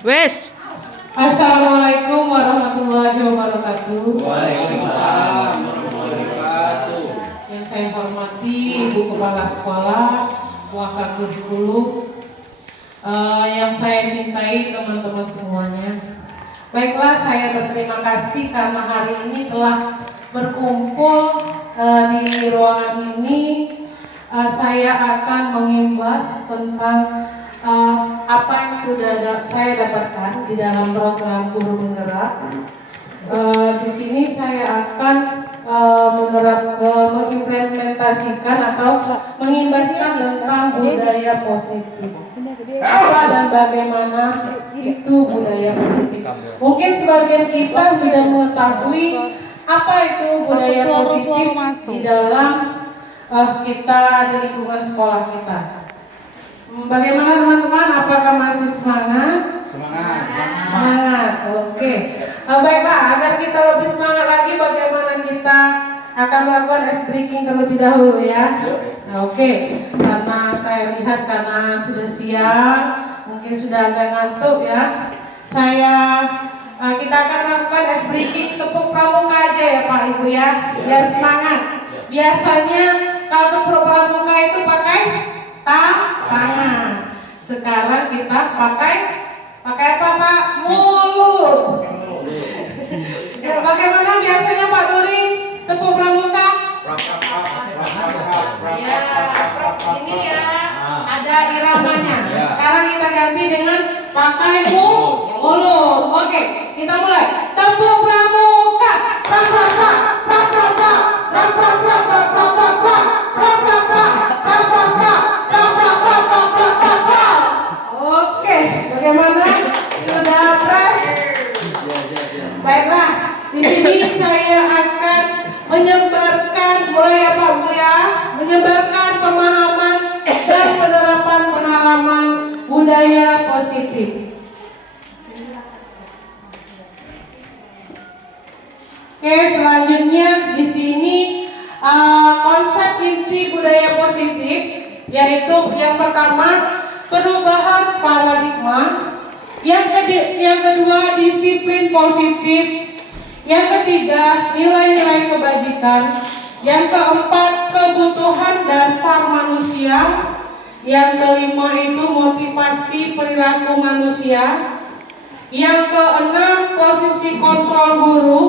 Wes. Assalamualaikum warahmatullahi wabarakatuh. Waalaikumsalam warahmatullahi wabarakatuh. Yang saya hormati Ibu Kepala Sekolah, Wakil Guru, yang saya cintai teman-teman semuanya. Baiklah, saya berterima kasih karena hari ini telah berkumpul di ruangan ini. Saya akan mengimbas tentang apa yang sudah saya dapatkan di dalam program Guru Menggerak. Di sini saya akan mengimplementasikan atau mengimbaskan tentang budaya positif. Apa dan bagaimana itu budaya positif? Mungkin sebagian kita sudah mengetahui apa itu budaya positif di dalam kita di lingkungan sekolah kita. Bagaimana teman-teman? Apakah masih semangat? Semangat. Semangat. Oke. Baiklah, agar kita lebih semangat lagi, bagaimana kita akan melakukan ice breaking terlebih dahulu ya. Oke. Karena saya lihat karena sudah siang, mungkin sudah agak ngantuk ya. Kita akan melakukan ice breaking tepuk pramuka aja ya Pak Ibu ya, biar semangat. Biasanya kalau tepuk pramuka itu pakai tangan. Sekarang kita pakai apa Pak? Mulut. Ya, bagaimana biasanya Pak Duri tepuk pramuka? Ya, ini ya ada iramanya. Sekarang kita ganti dengan pakai mulut. Oke, kita mulai. Tepuk pramuka. Pramuka. Pramuka. Pramuka. Pramuka. Pramuka. Pramuka. Oke, bagaimana? Sudah fresh? Baiklah, di sini saya akan menyebarkan mulai apa Bu ya? Menyebarkan pemahaman dan penerapan pengalaman budaya positif. Oke, selanjutnya di sini konsep inti budaya positif, yaitu yang pertama perubahan paradigma, yang kedua disiplin positif, yang ketiga nilai-nilai kebajikan, yang keempat kebutuhan dasar manusia, yang kelima itu motivasi perilaku manusia, yang keenam posisi kontrol guru,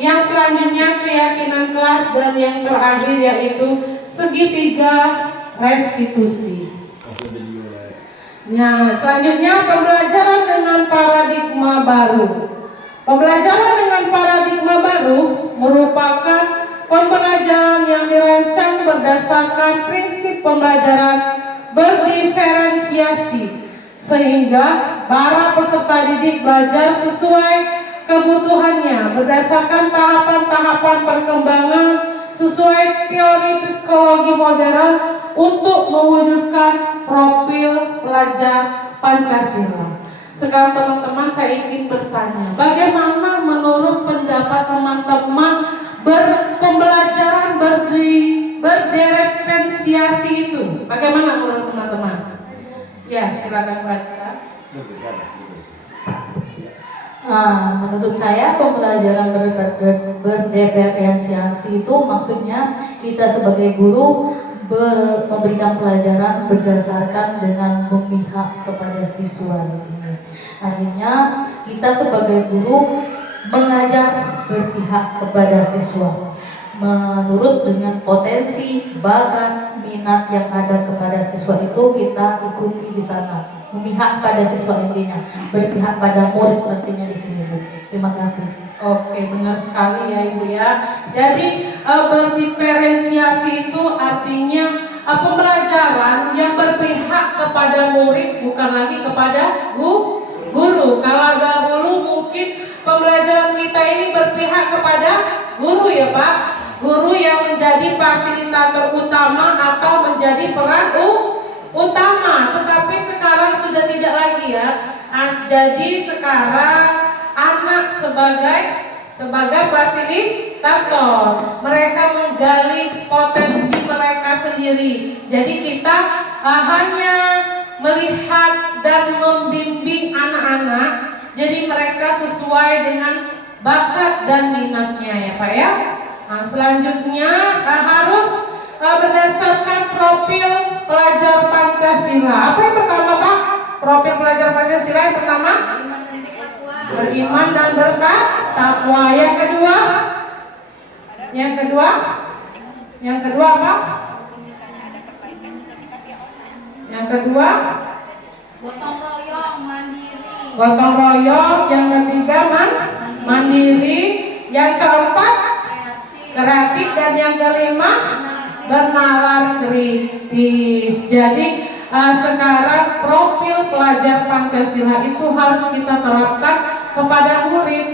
yang selanjutnya keyakinan kelas, dan yang terakhir yaitu segitiga restitusi. Nah, selanjutnya pembelajaran dengan paradigma baru. Pembelajaran dengan paradigma baru merupakan pembelajaran yang dirancang berdasarkan prinsip pembelajaran berdiferensiasi, sehingga para peserta didik belajar sesuai kebutuhannya berdasarkan tahapan-tahapan perkembangan sesuai teori psikologi modern untuk mewujudkan profil pelajar Pancasila. Sekarang teman-teman, saya ingin bertanya, bagaimana menurut pendapat teman-teman pembelajaran berdiferensiasi itu? Bagaimana menurut teman-teman? Ya, silakan Pak. Menurut saya pembelajaran berdiferensiasi itu maksudnya kita sebagai guru memberikan pelajaran berdasarkan dengan memihak kepada siswa di sini. Artinya kita sebagai guru mengajar berpihak kepada siswa menurut dengan potensi, bakat, minat yang ada kepada siswa itu kita ikuti di sana. Memihak pada siswa intinya, berpihak pada murid artinya di sini Bu. Terima kasih. Oke, benar sekali ya Ibu ya. Jadi berdiferensiasi itu artinya pembelajaran yang berpihak kepada murid, bukan lagi kepada guru. Kalau dahulu mungkin pembelajaran kita ini berpihak kepada guru ya Pak. Guru yang menjadi fasilitator utama atau menjadi peran utama, tetapi sekarang sudah tidak lagi ya. Jadi sekarang anak sebagai fasilitator, mereka menggali potensi mereka sendiri. Jadi kita hanya melihat dan membimbing anak-anak jadi mereka sesuai dengan bakat dan minatnya ya Pak ya. Nah, selanjutnya harus berdasarkan profil pelajar Pancasila. Apa yang pertama Pak? Profil pelajar Pancasila yang pertama? Beriman dan bertakwa. Yang kedua? Yang kedua apa? Yang kedua? Gotong royong, mandiri. Gotong royong. Yang ketiga mandiri. Yang keempat kreatif. Dan yang kelima bernalar kritis. Jadi sekarang profil pelajar Pancasila itu harus kita terapkan kepada murid.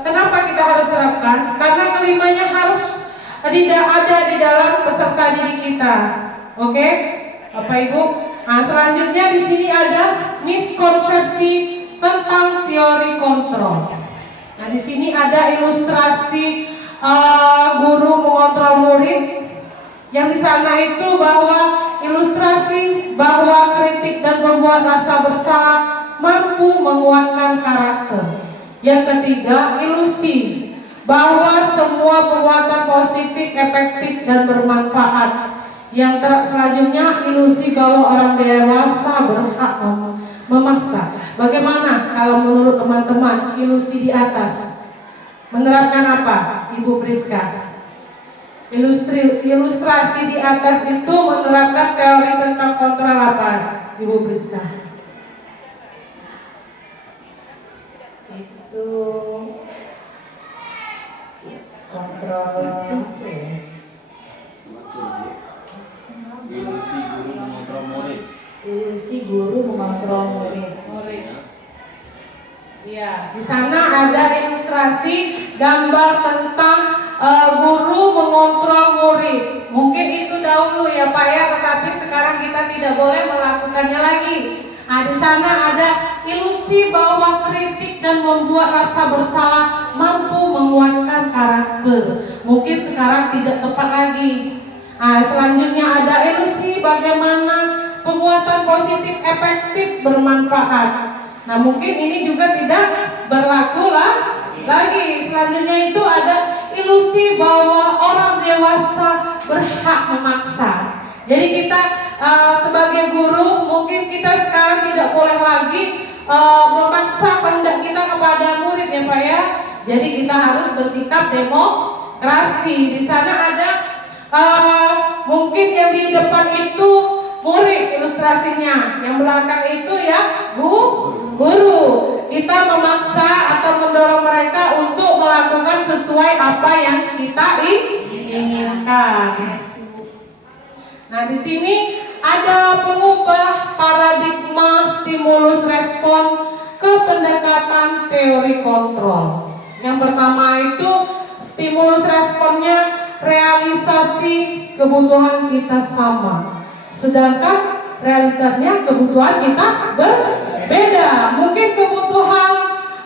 Kenapa kita harus terapkan? Karena kelimanya harus tidak ada di dalam peserta didik kita. Oke, Bapak Ibu. Nah, selanjutnya di sini ada miskonsepsi tentang teori kontrol. Nah, di sini ada ilustrasi guru mengontrol murid. Yang di sana itu bahwa ilustrasi bahwa kritik dan membuat rasa bersalah mampu menguatkan karakter. Yang ketiga, ilusi bahwa semua penguatan positif, efektif dan bermanfaat. Yang selanjutnya, ilusi bahwa orang dewasa berhak memaksa. Bagaimana kalau menurut teman-teman ilusi di atas? Menerapkan apa, Ibu Priska? Ilustrasi di atas itu menerapkan teori tentang kontrol apa, Ibu Priska? Itu kontrol Ilusi guru mengontrol murid. ilusi guru mengontrol murid. Iya, di sana ada ilustrasi gambar tentang guru mengontrol murid. Mungkin itu dahulu ya Pak ya, tetapi sekarang kita tidak boleh melakukannya lagi. Nah, di sana ada ilusi bahwa kritik dan membuat rasa bersalah mampu menguatkan karakter. Mungkin sekarang tidak tepat lagi. Nah, selanjutnya ada ilusi bagaimana penguatan positif efektif bermanfaat. Nah, mungkin ini juga tidak berlaku lagi. Selanjutnya itu ada ilusi bahwa orang dewasa berhak memaksa. Jadi kita sebagai guru mungkin kita sekarang tidak boleh lagi memaksa kehendak kita kepada murid ya Pak ya. Jadi kita harus bersikap demokrasi. Di sana ada mungkin yang di depan itu murid ilustrasinya, yang belakang itu ya guru. Kita memaksa atau mendorong mereka untuk melakukan sesuai apa yang kita inginkan. Nah, di sini ada pengubah paradigma stimulus respon ke pendekatan teori kontrol. Yang pertama itu stimulus responnya realisasi kebutuhan kita sama, sedangkan realitasnya kebutuhan kita berbeda. Mungkin kebutuhan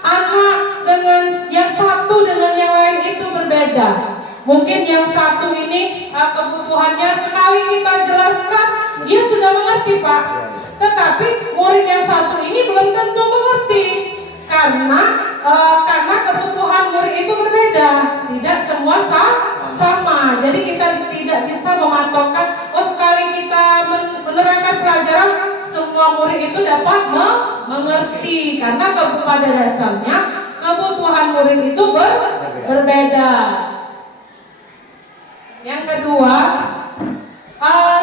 anak dengan yang satu dengan yang lain itu berbeda. Mungkin yang satu ini kebutuhannya sekali kita jelaskan dia sudah mengerti Pak, tetapi murid yang satu ini belum tentu mengerti karena kebutuhan murid itu berbeda, tidak semua sama. Jadi kita tidak bisa mematokkan sekali kita menerangkan pelajaran semua murid itu dapat mengerti, karena pada dasarnya kebutuhan murid itu berbeda. Yang kedua,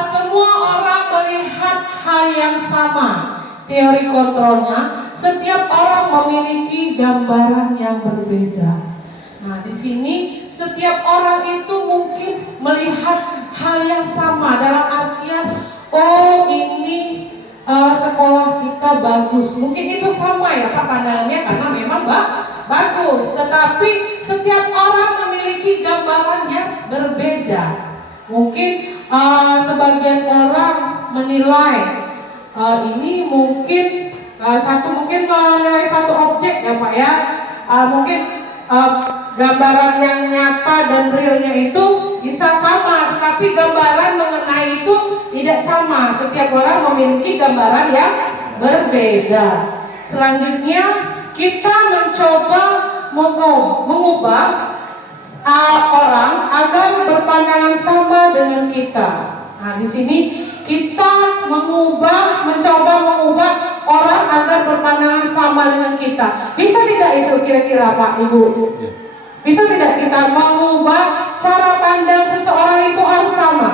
semua orang melihat hal yang sama. Teori kontrolnya, setiap orang memiliki gambaran yang berbeda. Nah, di sini setiap orang itu mungkin melihat hal yang sama dalam artian, oh ini sekolah kita bagus. Mungkin itu sama ya Pak pandangannya karena memang bagus. Tetapi setiap orang memiliki gambaran yang berbeda. Mungkin sebagian orang menilai ini mungkin mungkin menilai satu objek ya Pak ya. Mungkin gambaran yang nyata dan realnya itu bisa sama, tetapi gambaran mengenai itu tidak sama. Setiap orang memiliki gambaran yang berbeda. Selanjutnya kita mencoba mengubah orang agar berpandangan sama dengan kita. Nah, di sini kita mencoba mengubah orang agar berpandangan sama dengan kita. Bisa tidak itu kira-kira Pak Ibu? Bisa tidak kita mengubah cara pandang seseorang itu harus sama?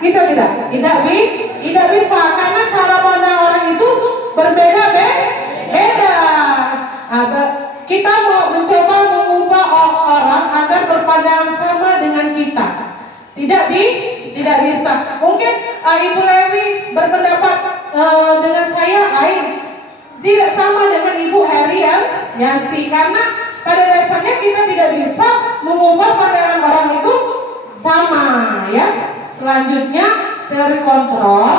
Bisa tidak? Tidak bisa, karena cara pandang orang itu berbeda-beda. Kita mau mencoba mengubah orang agar berpandangan sama dengan kita. Tidak bisa. Mungkin Ibu Lewi berpendapat dengan saya lain, tidak sama dengan Ibu Yanti, karena pada dasarnya kita tidak bisa mengubah pandangan orang itu sama, ya. Selanjutnya dari kontrol,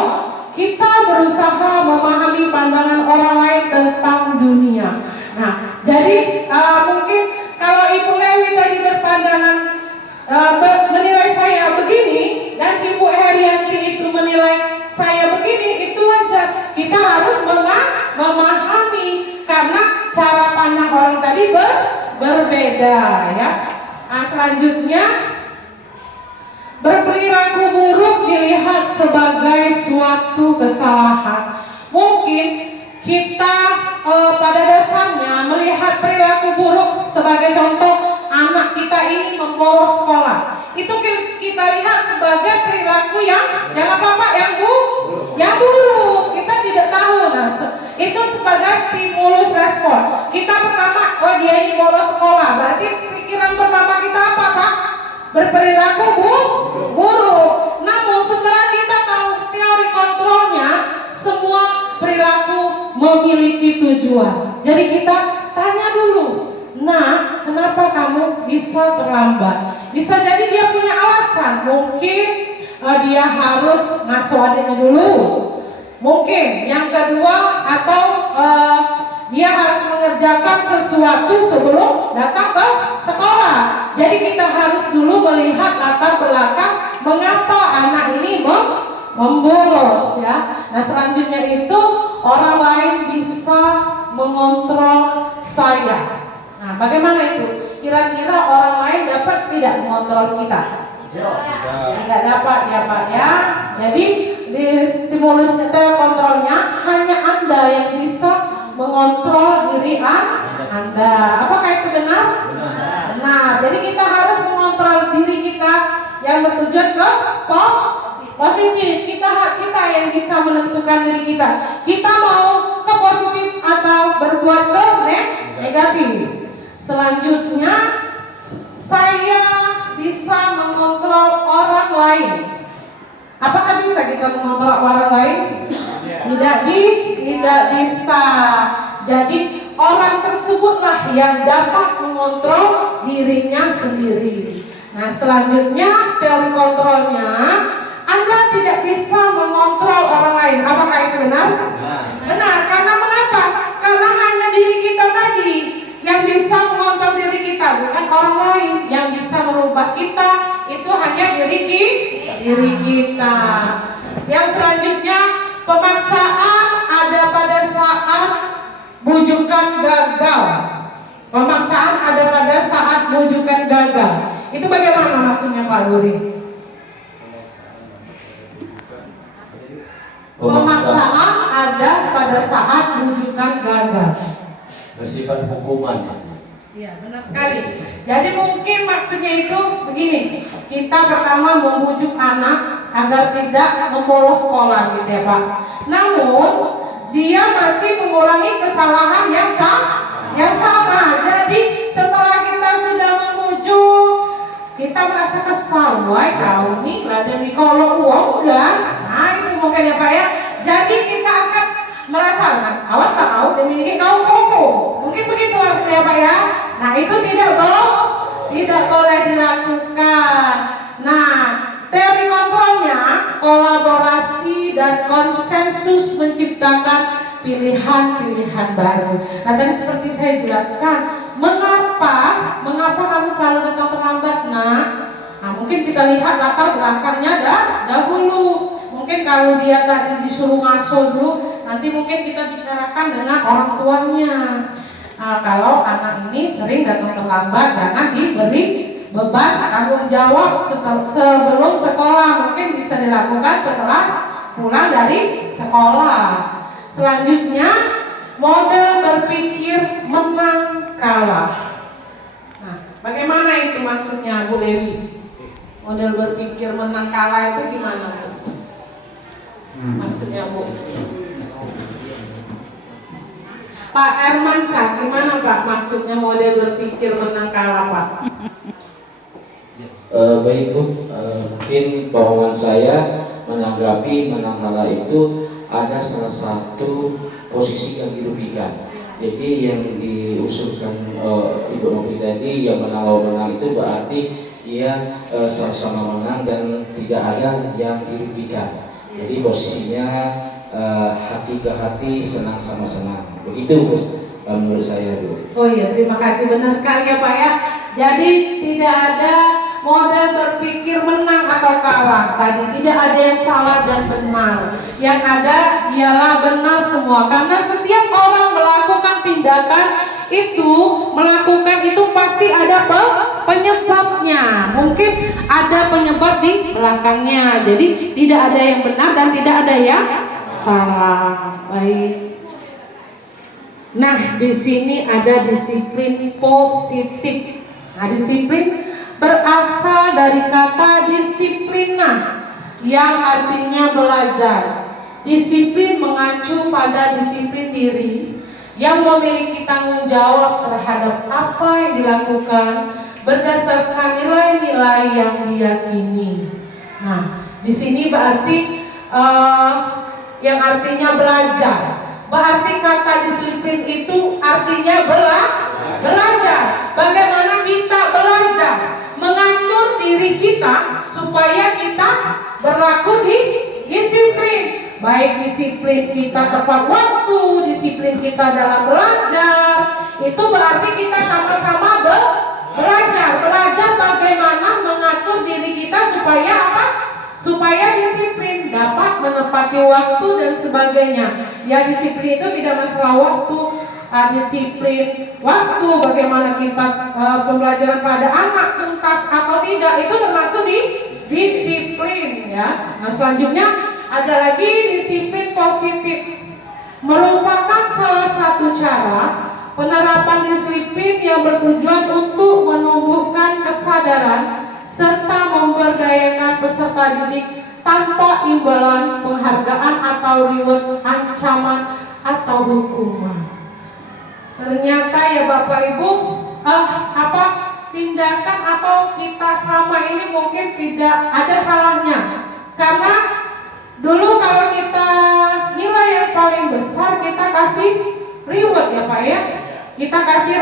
kita berusaha memahami pandangan orang lain tentang dunia. Nah, jadi mungkin kalau Ibu Lewi tadi berpandangan menilai saya begini dan Ibu Herianti itu menilai saya begini, itu wajar. Kita harus memahami karena cara pandang orang tadi berbeda, ya. Nah, selanjutnya berperilaku buruk dilihat sebagai suatu kesalahan. Mungkin kita pada dasarnya melihat perilaku buruk sebagai contoh anak kita ini membolos sekolah. Itu kita lihat sebagai perilaku yang apa-apa yang buruk. Kita tidak tahu. Nah, itu sebagai stimulus respon. Kita pertama, oh dia ini bolos sekolah. Berarti pikiran pertama kita apa, Pak? Berperilaku buruk. Namun setelah kita tahu teori kontrolnya, semua perilaku memiliki tujuan. Jadi kita tanya dulu, nah, kenapa kamu bisa terlambat? Bisa jadi dia punya alasan. Mungkin dia harus ngasuh adiknya dulu. Mungkin yang kedua, atau dia harus mengerjakan sesuatu sebelum datang ke sekolah. Jadi kita harus dulu melihat latar belakang mengapa anak ini membolos, ya. Nah, selanjutnya itu orang lain bisa mengontrol saya. Nah, bagaimana itu? Kira-kira orang lain dapat tidak mengontrol kita? Tidak dapat, ya Pak, ya. Jadi di stimulus kontrolnya hanya Anda yang bisa mengontrol diri Anda. Apakah itu benar? Benar. Jadi kita harus mengontrol diri kita yang bertujuan ke positif. Kita yang bisa menentukan diri kita. Kita mau ke positif atau berbuat ke negatif. Selanjutnya, saya bisa mengontrol orang lain. Apakah bisa kita mengontrol orang lain? Tidak bisa. Jadi orang tersebutlah yang dapat mengontrol dirinya sendiri. Nah, selanjutnya teori kontrolnya, Anda tidak bisa mengontrol orang lain. Apakah itu benar? Benar. Karena mengapa? Karena hanya diri kita tadi yang bisa mengontrol diri kita, bukan orang lain. Yang bisa merubah kita itu hanya diri kita. Yang selanjutnya, pemaksaan ada pada saat bujukan gagal. Pemaksaan ada pada saat bujukan gagal. Itu bagaimana maksudnya, Pak Duri? Pemaksaan ada pada saat bujukan gagal. Bersifat hukuman. Iya, benar sekali. Jadi mungkin maksudnya itu begini, kita pertama membujuk anak agar tidak membolos sekolah, gitu ya Pak. Namun dia masih mengulangi kesalahan yang sama. Jadi setelah kita sudah membujuk, kita merasa kesal, wah kau nih ada di kolong uang udah. Nah itu mungkin ya Pak ya. Jadi kita akan merasa, nah, awas tak kau memiliki kau koko. Mungkin begitu maksudnya Pak ya. Nah itu tidak boleh dilakukan. Nah, teori kontrolnya kolaborasi dan konsensus menciptakan pilihan-pilihan baru. Nah tadi seperti saya jelaskan, mengapa kamu selalu datang terlambat, nak? Nah mungkin kita lihat latar belakangnya dahulu. Mungkin kalau dia tadi disuruh ngaso dulu, nanti mungkin kita bicarakan dengan orang tuanya. Kalau anak ini sering datang terlambat, jangan diberi beban tanggung jawab sebelum sekolah. Mungkin bisa dilakukan setelah pulang dari sekolah. Selanjutnya, model berpikir menang kalah. Nah, bagaimana itu maksudnya, Bu Lewi? Model berpikir menang kalah itu gimana, Bu? Maksudnya, Bu? Pak Ermansyah, gimana Pak maksudnya model berpikir menang kalah, Pak? Baik Bu, mungkin pemahaman saya menanggapi menang kalah itu ada salah satu posisi yang dirugikan. Jadi yang diusulkan Ibu Novi tadi yang menang itu berarti ia sama-sama menang dan tidak ada yang dirugikan. Jadi posisinya hati ke hati, senang sama senang. Begitu menurut saya Bu. Oh iya, terima kasih, benar sekali ya Pak ya. Jadi tidak ada model berpikir menang atau kalah tadi, tidak ada yang salah dan benar. Yang ada ialah benar semua, karena setiap orang melakukan tindakan itu, melakukan itu pasti ada penyebabnya. Mungkin ada penyebab di belakangnya. Jadi tidak ada yang benar dan tidak ada yang salah. Baik. Nah, di sini ada disiplin positif. Nah, disiplin berasal dari kata disiplina yang artinya belajar. Disiplin mengacu pada disiplin diri yang memiliki tanggung jawab terhadap apa yang dilakukan berdasarkan nilai-nilai yang diyakini. Nah, di sini berarti yang artinya belajar. Berarti kata disiplin itu artinya belajar. Bagaimana kita belajar mengatur diri kita supaya kita berlaku di disiplin. Baik disiplin kita tepat waktu, disiplin kita dalam belajar. Itu berarti kita sama-sama belajar bagaimana mengatur diri kita supaya apa? Supaya disiplin, dapat menepati waktu dan sebagainya. Ya, disiplin itu tidak masalah waktu, disiplin waktu, bagaimana kita pembelajaran pada anak tuntas atau tidak, itu termasuk di disiplin ya. Nah, selanjutnya ada lagi disiplin positif, merupakan salah satu cara penerapan disiplin yang bertujuan untuk menumbuhkan kesadaran serta memberdayakan peserta didik tanpa imbalan penghargaan atau reward, ancaman atau hukuman. Ternyata ya Bapak Ibu, tindakan atau kita selama ini mungkin tidak ada salahnya. Karena dulu kalau kita nilai yang paling besar kita kasih reward ya Pak ya. Kita kasih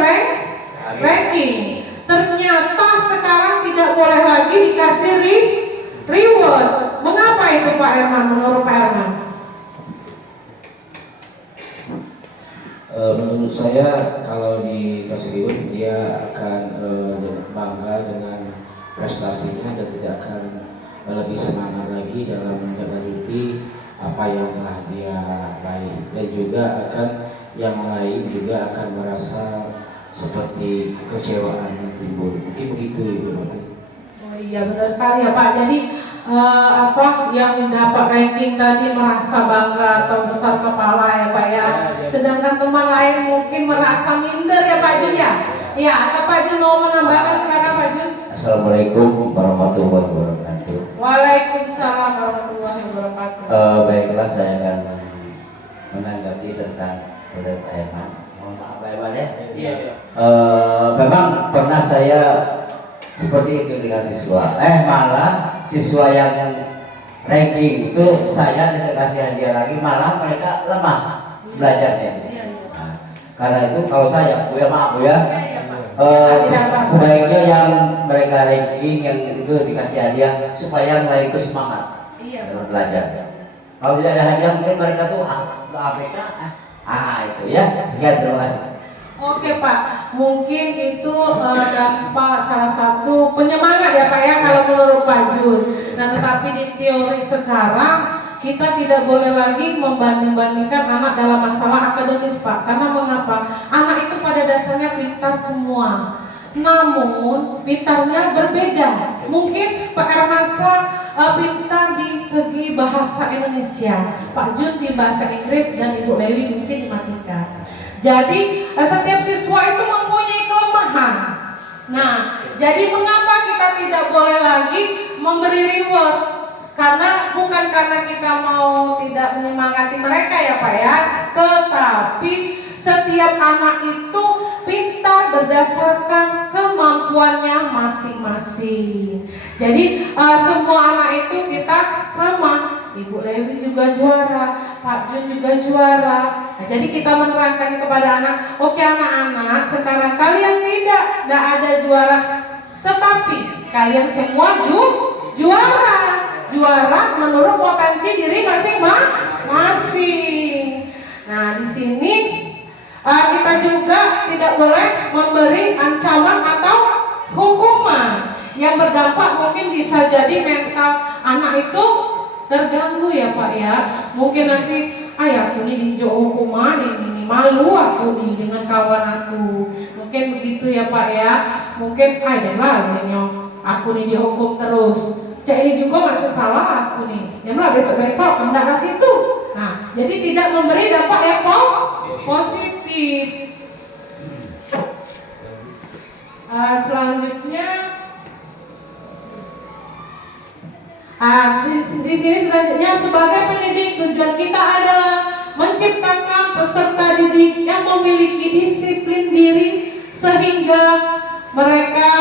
ranking. Ternyata sekarang tidak boleh lagi dikasih reward. Mengapa itu Pak Herman, menurut Pak Herman? Menurut saya kalau dikasih reward dia akan bangga dengan prestasinya dan tidak akan lebih semangat lagi dalam menindaklanjuti apa yang telah dia raih, dan juga akan yang lain juga akan merasa seperti kekecewaan yang timbul. Mungkin begitu Ibu Novi. Oh iya, benar sekali ya Pak. Jadi yang dapat ranking tadi merasa bangga atau besar kepala ya Pak ya. Sedangkan teman lain mungkin merasa minder ya Pak Jun ya. Iya, atau Pak Jun mau menambahkan, silakan Pak Jun. Assalamualaikum warahmatullahi wabarakatuh. Waalaikumsalam warahmatullahi wabarakatuh. Baiklah, saya akan menanggapi tentang Pak Herman. Mohon maaf Pak Herman ya. Iya. Memang pernah saya seperti itu dengan siswa. Malah siswa yang ranking itu saya tidak kasih hadiah lagi, malah mereka lemah belajarnya. Nah, karena itu kalau saya, Bu ya maaf Bu ya. Sebaiknya yang mereka ranking yang itu dikasih hadiah supaya mereka itu semangat dalam belajar. Kalau tidak ada hadiah mungkin mereka tuh APK itu ya. Sekian, terima kasih. Oke Pak, mungkin itu dampak salah satu penyemangat ya Pak ya kalau menurut Pak Jun. Nah, tetapi di teori sekarang kita tidak boleh lagi membanding-bandingkan anak dalam masalah akademis Pak. Karena mengapa? Anak itu pada dasarnya pintar semua. Namun pintarnya berbeda. Mungkin Pak Armansa pintar di segi bahasa Indonesia, Pak Jun di bahasa Inggris, dan Ibu Lewi mungkin di matematika. Jadi setiap siswa itu mempunyai kelemahan. Nah, jadi mengapa kita tidak boleh lagi memberi reward? Karena bukan karena kita mau tidak menyemangati mereka ya Pak ya, tetapi setiap anak itu pintar berdasarkan kemampuannya masing-masing. Jadi semua anak itu kita sama. Ibu Lewi juga juara, Pak Jun juga juara. Nah, jadi kita menerangkan kepada anak, oke anak-anak, sekarang kalian tidak ada juara, tetapi kalian semua juara menurut potensi diri masing-masing. Nah, di sini kita juga tidak boleh memberi ancaman atau hukuman yang berdampak mungkin bisa jadi mental anak itu terganggu ya Pak ya. Mungkin nanti aku ini diinjak hukuman ini malu aku nih dengan kawan aku. Mungkin begitu ya Pak ya. Mungkin aku nih dihukum terus. Ini juga masih salah aku nih. Besok-besok enggak kasih itu. Nah, jadi tidak memberi dampak yang positif. Selanjutnya di sini selanjutnya sebagai pendidik tujuan kita adalah menciptakan peserta didik yang memiliki disiplin diri sehingga mereka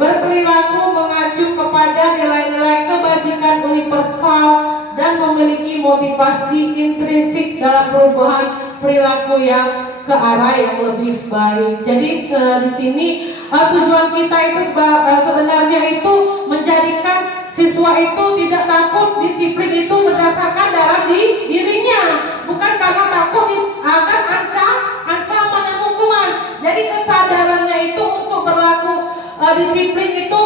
berperilaku mengacu kepada nilai-nilai kebajikan universal dan memiliki motivasi intrinsik dalam perubahan perilaku yang ke arah yang lebih baik. Jadi di sini tujuan kita itu sebenarnya itu menjadikan siswa itu tidak takut. Disiplin itu berdasarkan dalam dirinya, bukan karena takut akan ancaman dan hukuman. Jadi kesadarannya itu untuk berlaku disiplin itu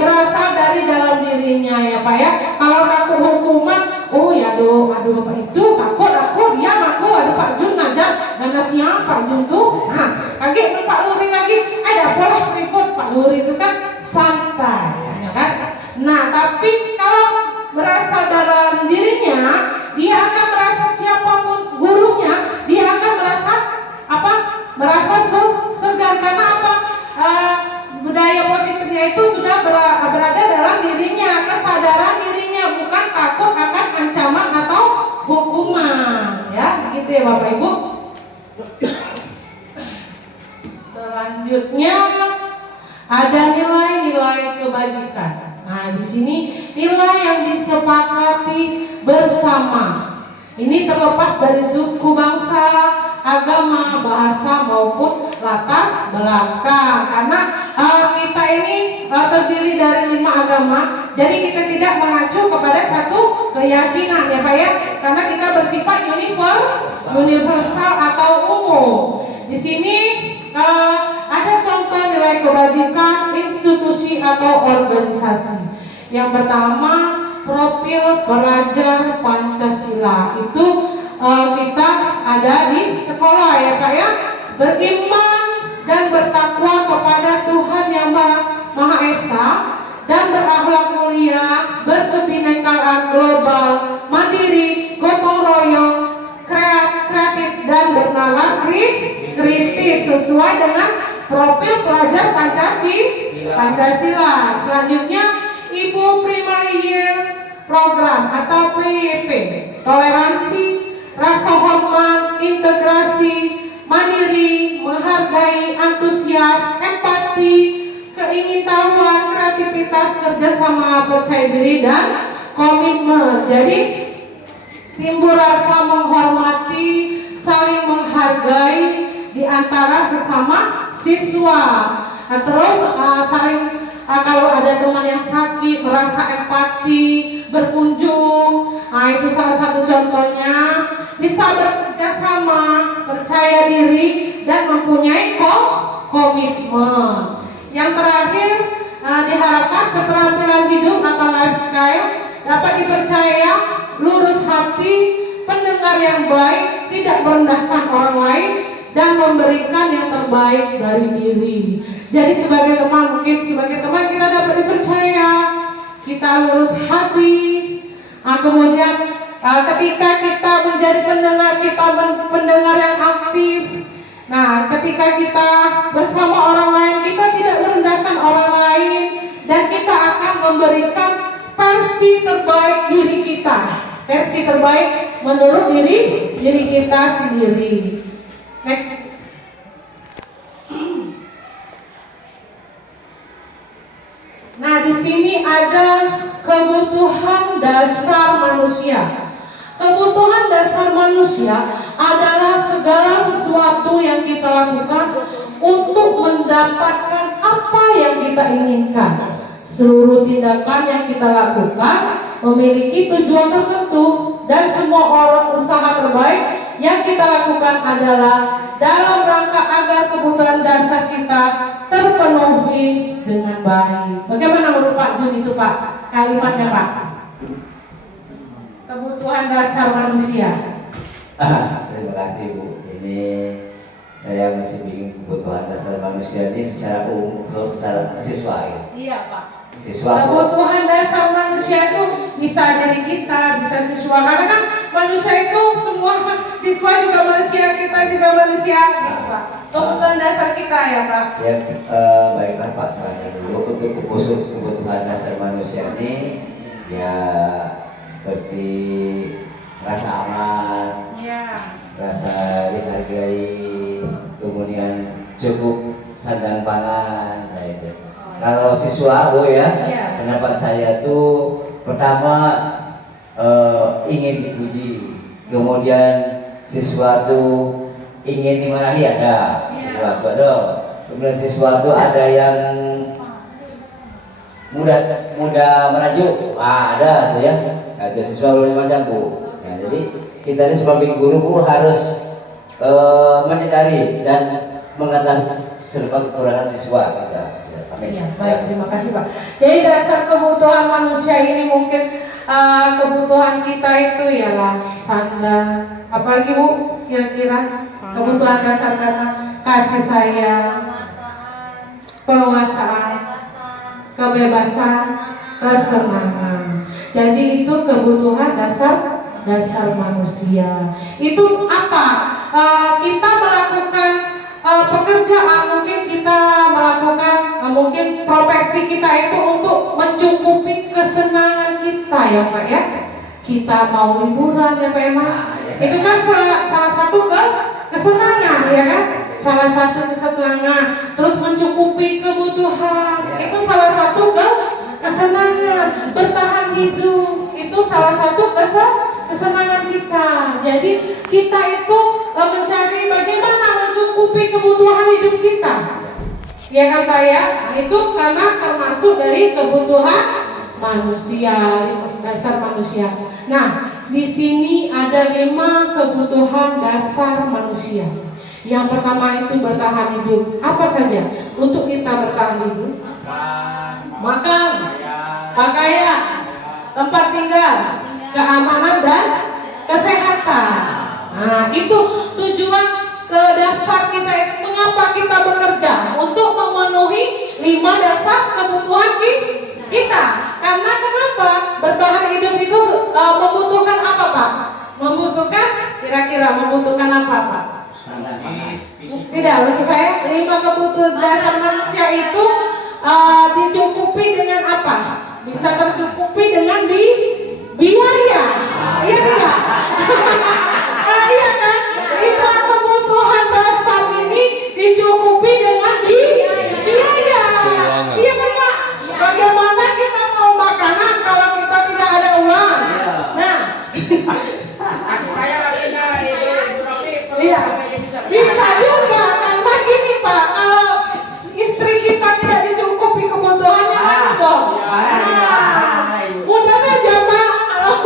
berasal dari dalam dirinya ya Pak ya. Kalau takut hukuman, aduh Bapak itu takut aku diam aku, aduh Pak Jun ngajar gana siapa Pak Jun tuh. Nah, kaget Pak Luri lagi, ada boleh berikut Pak Luri itu kan santai ya kan. Nah, tapi kalau berasal dalam dirinya, dia akan merasa siapapun gurunya, dia akan merasa segan karena apa? Budaya positifnya itu sudah berada dalam dirinya, kesadaran dirinya, bukan takut akan ancaman atau hukuman. Ya, begitu ya Bapak Ibu. Selanjutnya ada nilai-nilai kebajikan. Nah, di sini nilai yang disepakati bersama. Ini terlepas dari suku, bangsa, agama, bahasa maupun latar belakang. Karena kita ini terdiri dari 5 agama, jadi kita tidak mengacu kepada satu keyakinan ya Pak ya. Karena kita bersifat universal atau umum. Di sini ada contoh nilai kebajikan institusi atau organisasi. Yang pertama, profil pelajar Pancasila itu kita ada di sekolah ya Pak ya. Beriman dan bertakwa kepada Tuhan yang Maha Esa dan berakhlak mulia, berkebinekaan global, mandiri, gotong royong, kreatif dan bernalar kritis sesuai dengan profil pelajar Pancasila. Selanjutnya Ibu Primary Year Program atau PYP, toleransi, rasa hormat, integrasi, mandiri, menghargai, antusias, empati, keingintahuan, kreativitas, kerjasama, percaya diri dan komitmen. Jadi timbul rasa menghormati, saling menghargai di antara sesama siswa. Nah, terus kalau ada teman yang sakit, merasa empati, berkunjung. Nah, itu salah satu contohnya. Bisa bekerja sama, percaya diri dan mempunyai komitmen. Yang terakhir diharapkan keterampilan hidup atau lifestyle dapat dipercaya, lurus hati, pendengar yang baik, tidak merendahkan orang lain, dan memberikan yang terbaik dari diri. Jadi sebagai teman, mungkin sebagai teman kita dapat dipercaya, kita lurus hati. Kemudian ketika kita menjadi pendengar, kita pendengar yang aktif. Nah, ketika kita bersama orang lain, kita tidak merendahkan orang lain, dan kita akan memberikan versi terbaik diri kita, versi terbaik menurut diri kita sendiri. Next. Nah, di sini ada kebutuhan dasar manusia. Kebutuhan dasar manusia adalah segala sesuatu yang kita lakukan untuk mendapatkan apa yang kita inginkan. Seluruh tindakan yang kita lakukan memiliki tujuan tertentu, dan semua orang usaha terbaik yang kita lakukan adalah dalam rangka agar kebutuhan dasar kita terpenuhi dengan baik. Bagaimana menurut Pak Jun itu Pak? Kalimatnya Pak. Kebutuhan dasar manusia. Terima kasih Bu. Ini saya masih bikin kebutuhan dasar manusia ini secara umum atau secara siswa ya. Iya Pak. Siswa. Kebutuhan dasar manusia itu bisa dari kita, bisa siswa. Karena kan manusia itu semua, siswa juga manusia, kita juga manusia, gitu Pak. Kebutuhan dasar kita ya Pak. Ya, baiklah Pak. Tanya dulu untuk kebutuhan dasar manusia ini ya seperti rasa aman, rasa dihargai, kemudian cukup sandang pangan, nah itu. Kalau siswa Bu ya, pendapat saya tuh pertama ingin dipuji, kemudian siswa tuh ingin dimarahi ada, siswa tuh ada, kemudian siswa tuh ada yang mudah merajuk, ada tuh ya. Nah, itu siswa berbagai macam Bu. Nah, jadi kita ini sebagai guru Bu harus menyadari dan mengetahui serba kekurangan siswa kita. Ya, amin. Ya, baik, terima kasih Pak. Jadi dasar kebutuhan manusia ini mungkin kebutuhan kita itu ialah sandang. Apalagi Bu kira-kira kebutuhan dasar karena kasih sayang, penguasaan, kebebasan, kesenangan. Jadi itu kebutuhan dasar manusia. Itu apa? Kita melakukan pekerjaan, mungkin kita melakukan mungkin profesi kita itu untuk mencukupi kesenangan kita ya Pak ya. Kita mau liburan ya Pak Emang. Itu kan salah satu kesenangan ya kan. Salah satu kesenangan. Terus mencukupi kebutuhan itu salah satu kesenangan. Bertahan hidup itu salah satu kesenangan kita. Jadi kita itu mencari bagaimana mencukupi kebutuhan hidup kita. Ya kan Pak ya? Itu karena termasuk dari kebutuhan manusia, dasar manusia. Nah, di sini ada 5 kebutuhan dasar manusia. Yang pertama itu bertahan hidup. Apa saja untuk kita bertahan hidup? Makan, pakaian, tempat tinggal, keamanan dan kesehatan. Nah, itu tujuan ke dasar kita. Mengapa kita bekerja? Untuk memenuhi 5 dasar kebutuhan kita. Karena kenapa? Bertahan hidup itu membutuhkan apa Pak? Membutuhkan, kira-kira membutuhkan apa Pak? Tidak, maksud saya 5 kebutuhan dasar manusia itu dicukupi dengan apa? Bisa tercukupi dengan biaya. Iya tidak? Iya kan? 5 kebutuhan dasar ini dicukupi dengan biaya. Iya kan Pak? Bagaimana kita mau makanan kalau kita tidak ada uang? Nah, iya, bisa juga karena gini Pak, istri kita tidak dicukupi kebutuhannya lagi dong. Mudah saja Pak, kalau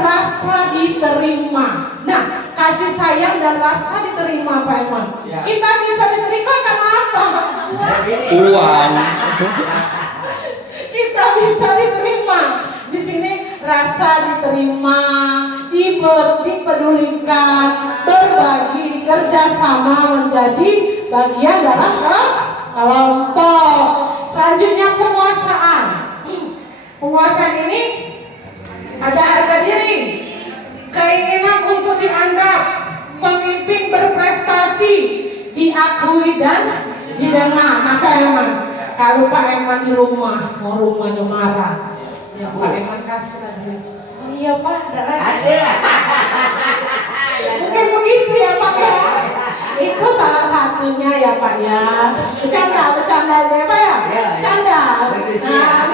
rasa diterima. Nah, kasih sayang dan rasa diterima Pak Eman. Ya. Kita bisa diterima karena apa? Uang. Kita bisa diterima. Di sini rasa diterima, dipedulikan, berbagi, kerjasama menjadi bagian dalam kelompok. Selanjutnya penguasaan. Penguasaan ini ada harga diri, keinginan untuk dianggap pemimpin berprestasi, diakui dan didengar. Nah Pak Eman, kalau Pak Eman di rumah, mau rumahnya marah, ya Pak Eman kasih lagi. Oh iya Pak, ada lagi. Mungkin begitu ya Pak ya. Itu salah satunya ya Pak ya. Bercanda aja ya Pak ya. Bercanda. Nah,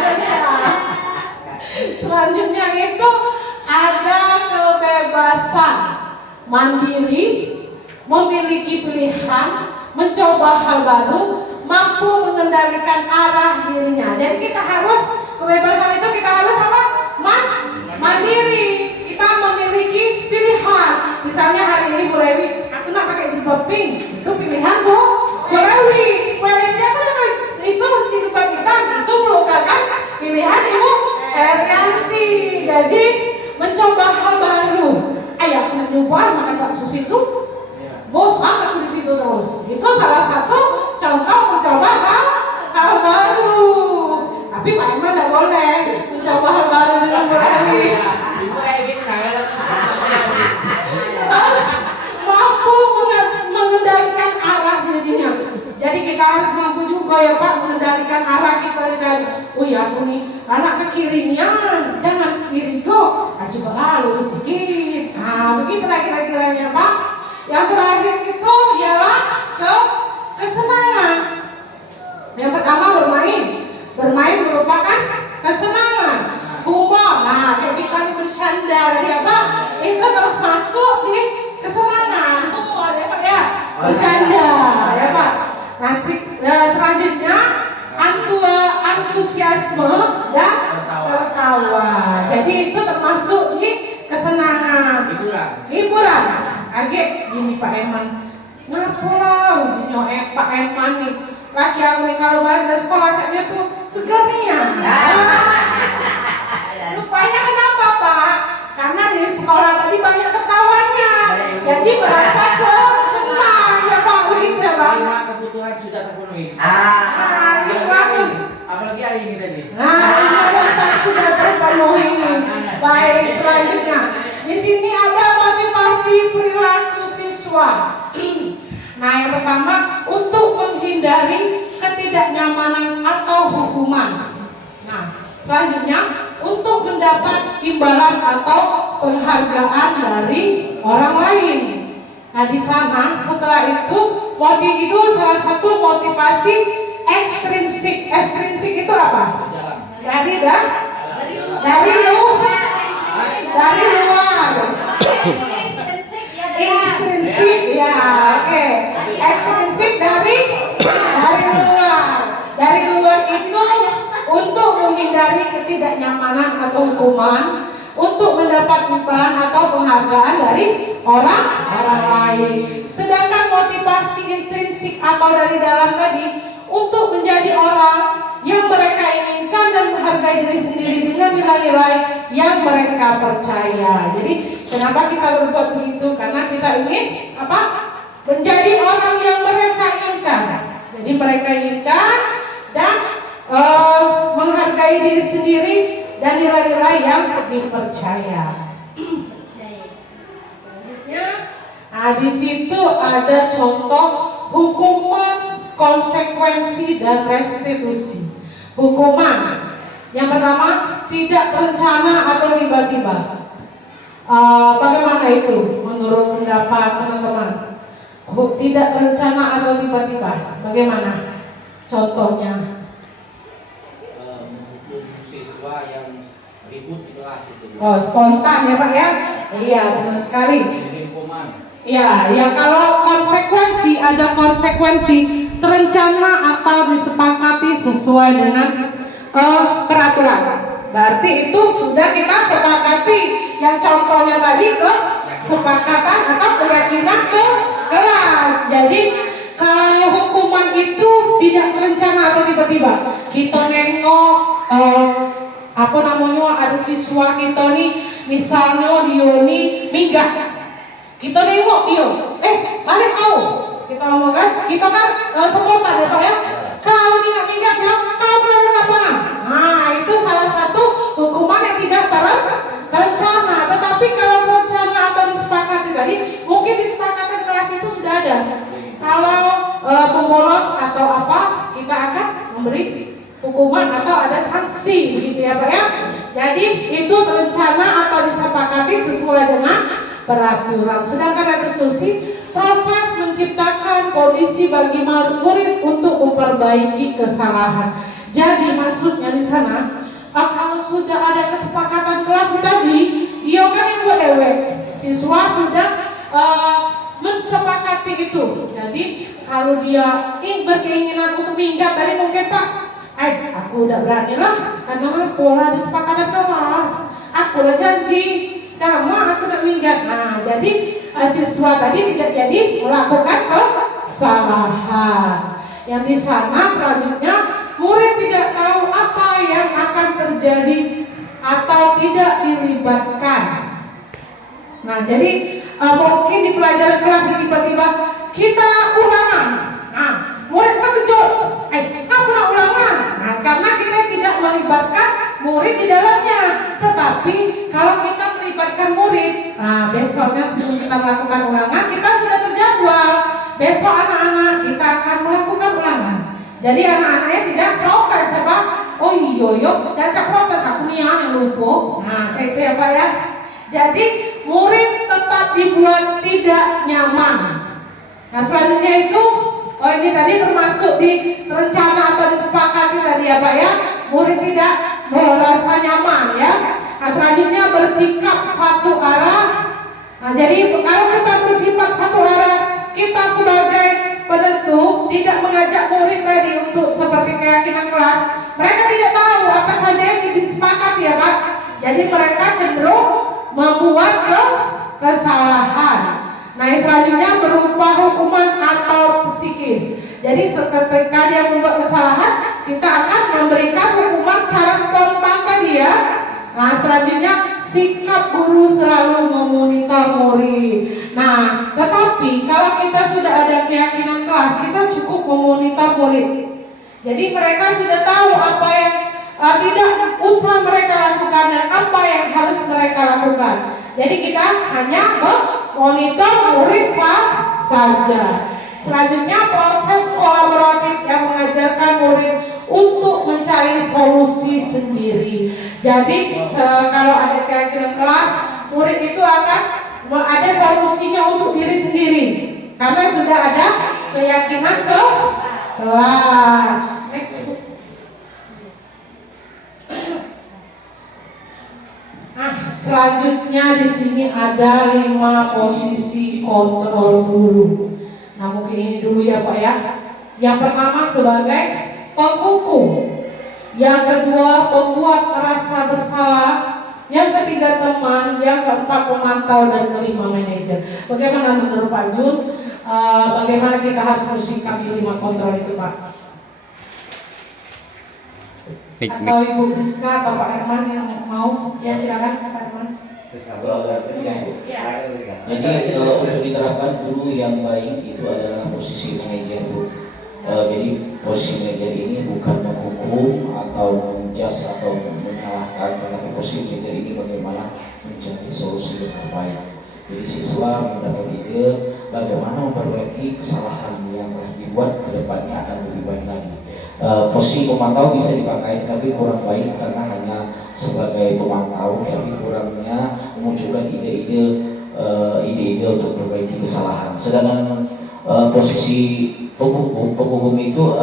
selanjutnya itu ada kebebasan mandiri, memiliki pilihan, mencoba hal baru, mampu mengendalikan arah dirinya. Jadi kita harus, kebebasan itu kita harus apa? Mandiri. Kita memiliki pilihan. Misalnya hari ini Bu Lewi, aku nak pakai jilbab pink, itu pilihan Bu Lewi. Bu Lewi aku nak itu jilbab hitam, itu merupakan pilihan Ibu Herianti. Jadi mencoba hal baru. Ayah nak nyoba makan bakso situ, bosan aku di situ terus. Itu salah satu contoh mencoba hal baru. Tapi Pak Eman tidak boleh mencoba hal baru dengan Bu Lewi. Mampu mengendalikan arah dirinya. Jadi kita harus mampu juga ya Pak mengendalikan arah kita tadi. Oh ya aku nih anak ke kirinya, jangan ke kiri go. Coba lurus sedikit. Nah begitulah kira-kiranya Pak. Yang terakhir itu ialah kesenangan. Yang pertama bermain. Bermain merupakan kesenangan. Humor. Nah kayak kita ini bercanda ya Pak. Itu termasuk di kesenangan. Humor ya Pak ya. Bercanda ya Pak. Nanti selanjutnya antusiasme dan tertawa. Jadi itu termasuk di kesenangan. Hiburan. Agak gini Pak Eman. Ngapalah ujinya Pak Eman nih. Laki aku nih kalau balik dari sekolah kayaknya tuh segernya. Rupanya kenapa Pak? Karena di sekolah tadi banyak tertawanya. Jadi merasa senang ya Pak, begitu ya Pak. Kebutuhan sudah terpenuhi. Apalagi hari ini tadi. Nah, sudah terpenuhi. Baik, selanjutnya di sini ada motivasi perilaku siswa. Nah, yang pertama untuk menghindari ketidaknyamanan atau hukuman. Nah, selanjutnya untuk mendapat imbalan atau penghargaan dari orang lain. Nah, di sana setelah itu itu salah satu motivasi ekstrinsik. Ekstrinsik itu apa? Dari luar. Intrinsik ya, oke. Ekstrinsik dari luar. Dari luar itu untuk menghindari ketidaknyamanan atau hukuman, untuk mendapat imbalan atau penghargaan dari orang lain. Sedangkan motivasi intrinsik atau dari dalam tadi untuk menjadi orang yang mereka inginkan dan menghargai diri sendiri dengan nilai-nilai yang mereka percaya. Jadi kenapa kita berbuat begitu? Karena kita ingin apa? Menjadi orang yang mereka inginkan. Jadi mereka inginkan dan menghargai diri sendiri dan nilai-nilai yang dipercaya. Nah, di situ ada contoh hukuman, konsekuensi dan restitusi. Hukuman yang pertama tidak terencana atau tiba-tiba. Bagaimana itu menurut pendapat teman-teman? Tidak terencana atau tiba-tiba. Bagaimana? Contohnya? Siswa yang ribut di kelas itu. Oh, spontan ya Pak ya? Iya, benar sekali. Ya, kalau konsekuensi, ada konsekuensi terencana atau disepakati sesuai dengan peraturan. Berarti itu sudah kita sepakati yang contohnya tadi kesepakatan atau keyakinan ke kelas. Jadi kalau hukuman itu tidak terencana atau tiba-tiba, kita nengok apa namanya, ada siswa kita nih misalnya dia nih minggat, kita nengok dia, balik kau, kita ngomong kan, kita kan sekolah ya Pak ya, kau tidak minggat ya, kau melanggar lapangan. Nah itu salah satu hukuman yang tidak terencana. Tetapi kalau terencana atau disepakati tadi, mungkin disepakati kelas itu sudah ada. Kalau pembolos atau apa, kita akan memberi hukuman atau ada sanksi gitu ya Pak ya. Jadi itu terencana atau disepakati sesuai dengan peraturan. Sedangkan ada instruksi, proses menciptakan kondisi bagi murid untuk memperbaiki kesalahan. Jadi maksudnya di sana, kalau sudah ada kesepakatan kelas tadi, dia kan yang ewek, siswa sudah mensepakati itu. Jadi kalau dia berkeinginan untuk minggat tadi, mungkin Pak, aku udah berani lah, karena pola disepakatan kelas, aku udah janji, lama aku udah minggat. Nah jadi siswa tadi tidak jadi melakukan kesalahan. Yang di sana selanjutnya murid tidak tahu apa yang akan terjadi atau tidak dilibatkan. Nah jadi mungkin di pelajaran kelas tiba-tiba kita ulangan. Nah murid terkejut, apa ulangan? Nah karena kita tidak melibatkan murid di dalamnya. Tetapi kalau kita melibatkan murid, nah besoknya sebelum kita melakukan ulangan, kita sudah terjadwal. Besok anak-anak kita akan melakukan ulangan. Jadi anak-anaknya tidak protes ya Pak. Oh iya, dan cak protes aku nih yang lupa. Nah kayak itu ya Pak ya. Jadi murid tetap dibuat tidak nyaman. Nah selanjutnya itu, ini tadi termasuk di rencana atau disepakati tadi ya Pak ya. Murid tidak merasa nyaman ya. Nah selanjutnya bersikap satu arah. Nah jadi kalau kita bersifat satu arah, kita sebagai penentu tidak mengajak murid tadi untuk seperti keyakinan kelas. Mereka tidak tahu apa saja yang disepakati ya Pak. Jadi mereka cenderung membuat kesalahan. Nah yang selanjutnya berupa hukuman atau psikis. Jadi ketika dia membuat kesalahan, kita akan memberikan hukuman secara spontan tadi ya. Nah selanjutnya sikap guru selalu memonitor murid. Nah tetapi kalau kita sudah ada keyakinan kelas, kita cukup memonitor murid. Jadi mereka sudah tahu apa yang tidak usah mereka lakukan dan apa yang harus mereka lakukan. Jadi kita hanya memonitor murid saja. Selanjutnya proses kolaboratif yang mengajarkan murid untuk mencari solusi sendiri. Jadi kalau ada keyakinan kelas, murid itu akan ada solusinya untuk diri sendiri karena sudah ada keyakinan ke kelas. Next. Selanjutnya di sini ada 5 posisi kontrol guru. Nah mungkin ini dulu ya Pak ya. Yang pertama sebagai penghukum, yang kedua pembuat rasa bersalah, yang ketiga teman, yang keempat pemantau, dan kelima manajer. Bagaimana menurut Pak Jun? Bagaimana kita harus bersikap di 5 kontrol itu Pak? Atau Ibu Priska, Bapak Herman yang mau? Ya silakan Pak Herman. Jadi untuk diterapkan guru yang baik itu adalah posisi manajer Bu. Jadi posisi manajer ini bukan menghukum atau menjas atau menyalahkan, tetapi posisi manajer ini bagaimana mencari solusi yang terbaik. Jadi siswa mendapat ide bagaimana memperbaiki kesalahan yang telah dibuat, ke depannya akan lebih baik lagi. Posisi pemantau bisa dipakai, tapi kurang baik karena hanya sebagai pemantau, tapi kurangnya memunculkan ide-ide untuk memperbaiki kesalahan. Sedangkan posisi penghukum itu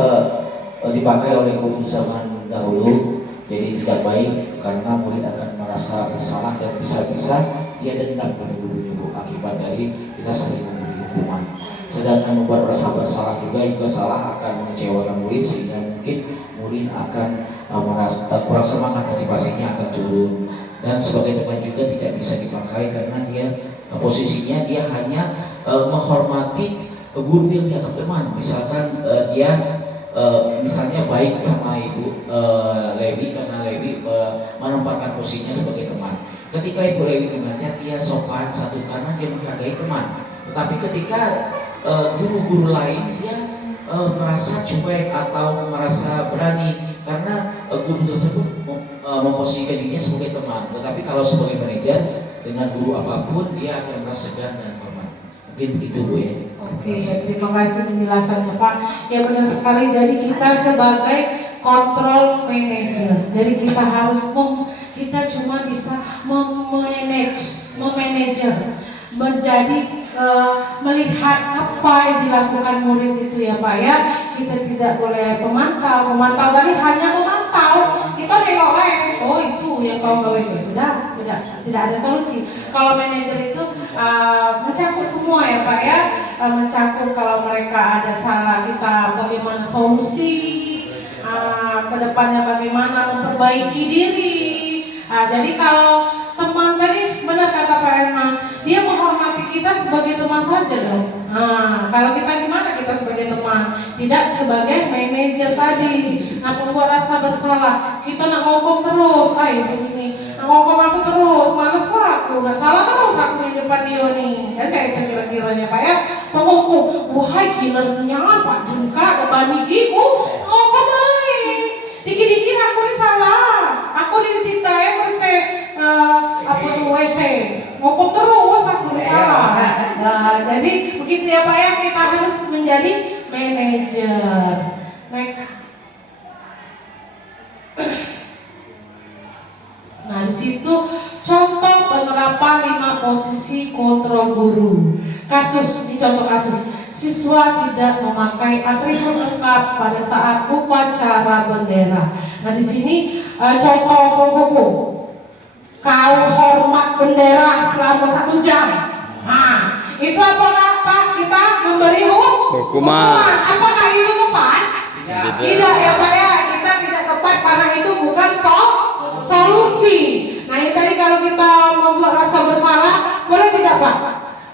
dipakai oleh guru zaman dahulu, jadi tidak baik karena murid akan merasa bersalah dan bisa-bisa dia dendam pada gurunya Bu, akibat dari kita sering memberi hukuman. Sedangkan membuat rasa bersalah juga salah akan mengecewakan murid sehingga mungkin murid akan merasa kurang semangat, motivasinya akan turun. Dan sebagai teman juga tidak bisa dipakai karena dia posisinya dia hanya menghormati guru yang dianggap teman. Misalkan dia misalnya baik sama Ibu Lewi karena Lewi menempatkan posisinya sebagai teman. Ketika Ibu Lewi mengajar, dia sopan satu karena dia menghargai teman. Tetapi ketika guru-guru lain dia merasa cuek atau merasa berani karena guru tersebut memposisikan dirinya sebagai teman. Tetapi kalau sebagai manajer dengan guru apapun dia akan merasa segan dan hormat. Mungkin begitu Bu ya. Oke, terima kasih penjelasannya Pak. Ya benar sekali. Jadi kita sebagai control manager, jadi kita harus kita cuma bisa memanager, menjadi melihat apa yang dilakukan murid itu ya Pak ya. Kita tidak boleh memantau tadi hanya memantau. Kita nengok oh itu yang kau gawe itu sudah tidak ada solusi. Kalau manajer itu mencakup semua ya Pak ya, mencakup kalau mereka ada salah kita bagaimana solusi, kedepannya bagaimana memperbaiki diri. Jadi kalau teman tadi benar kata Pak Herman, dia menghormati kita sebagai teman saja dong. Kalau kita gimana kita sebagai teman, tidak sebagai manajer tadi. Membuat rasa bersalah, kita nak ngomong terus, ini, nak ngomong aku terus, malas aku, nggak salah terus aku di depan dia nih. Kan kayak itu kira-kiranya Pak ya, penghukum, wahai killernya Pak Junka, ada banikiku, ngomong baik, dikit-dikit aku ini salah, aku dititanya masih apa tuh WC, ngomong terus aku ini salah. Jadi begitu ya Pak ya, kita harus menjadi manajer. Next. Nah di situ contoh penerapan 5 posisi kontrol guru. Di contoh kasus, siswa tidak memakai atribut lengkap pada saat upacara bendera. Nah di sini contoh hukum. Kau hormat bendera selama 1 jam. Itu apakah Pak kita memberi hukuman? Apakah itu tepat? Tidak ya Pak ya, kita tidak tepat karena itu bukan solusi. Nah ini tadi kalau kita membuat rasa bersalah, boleh tidak Pak?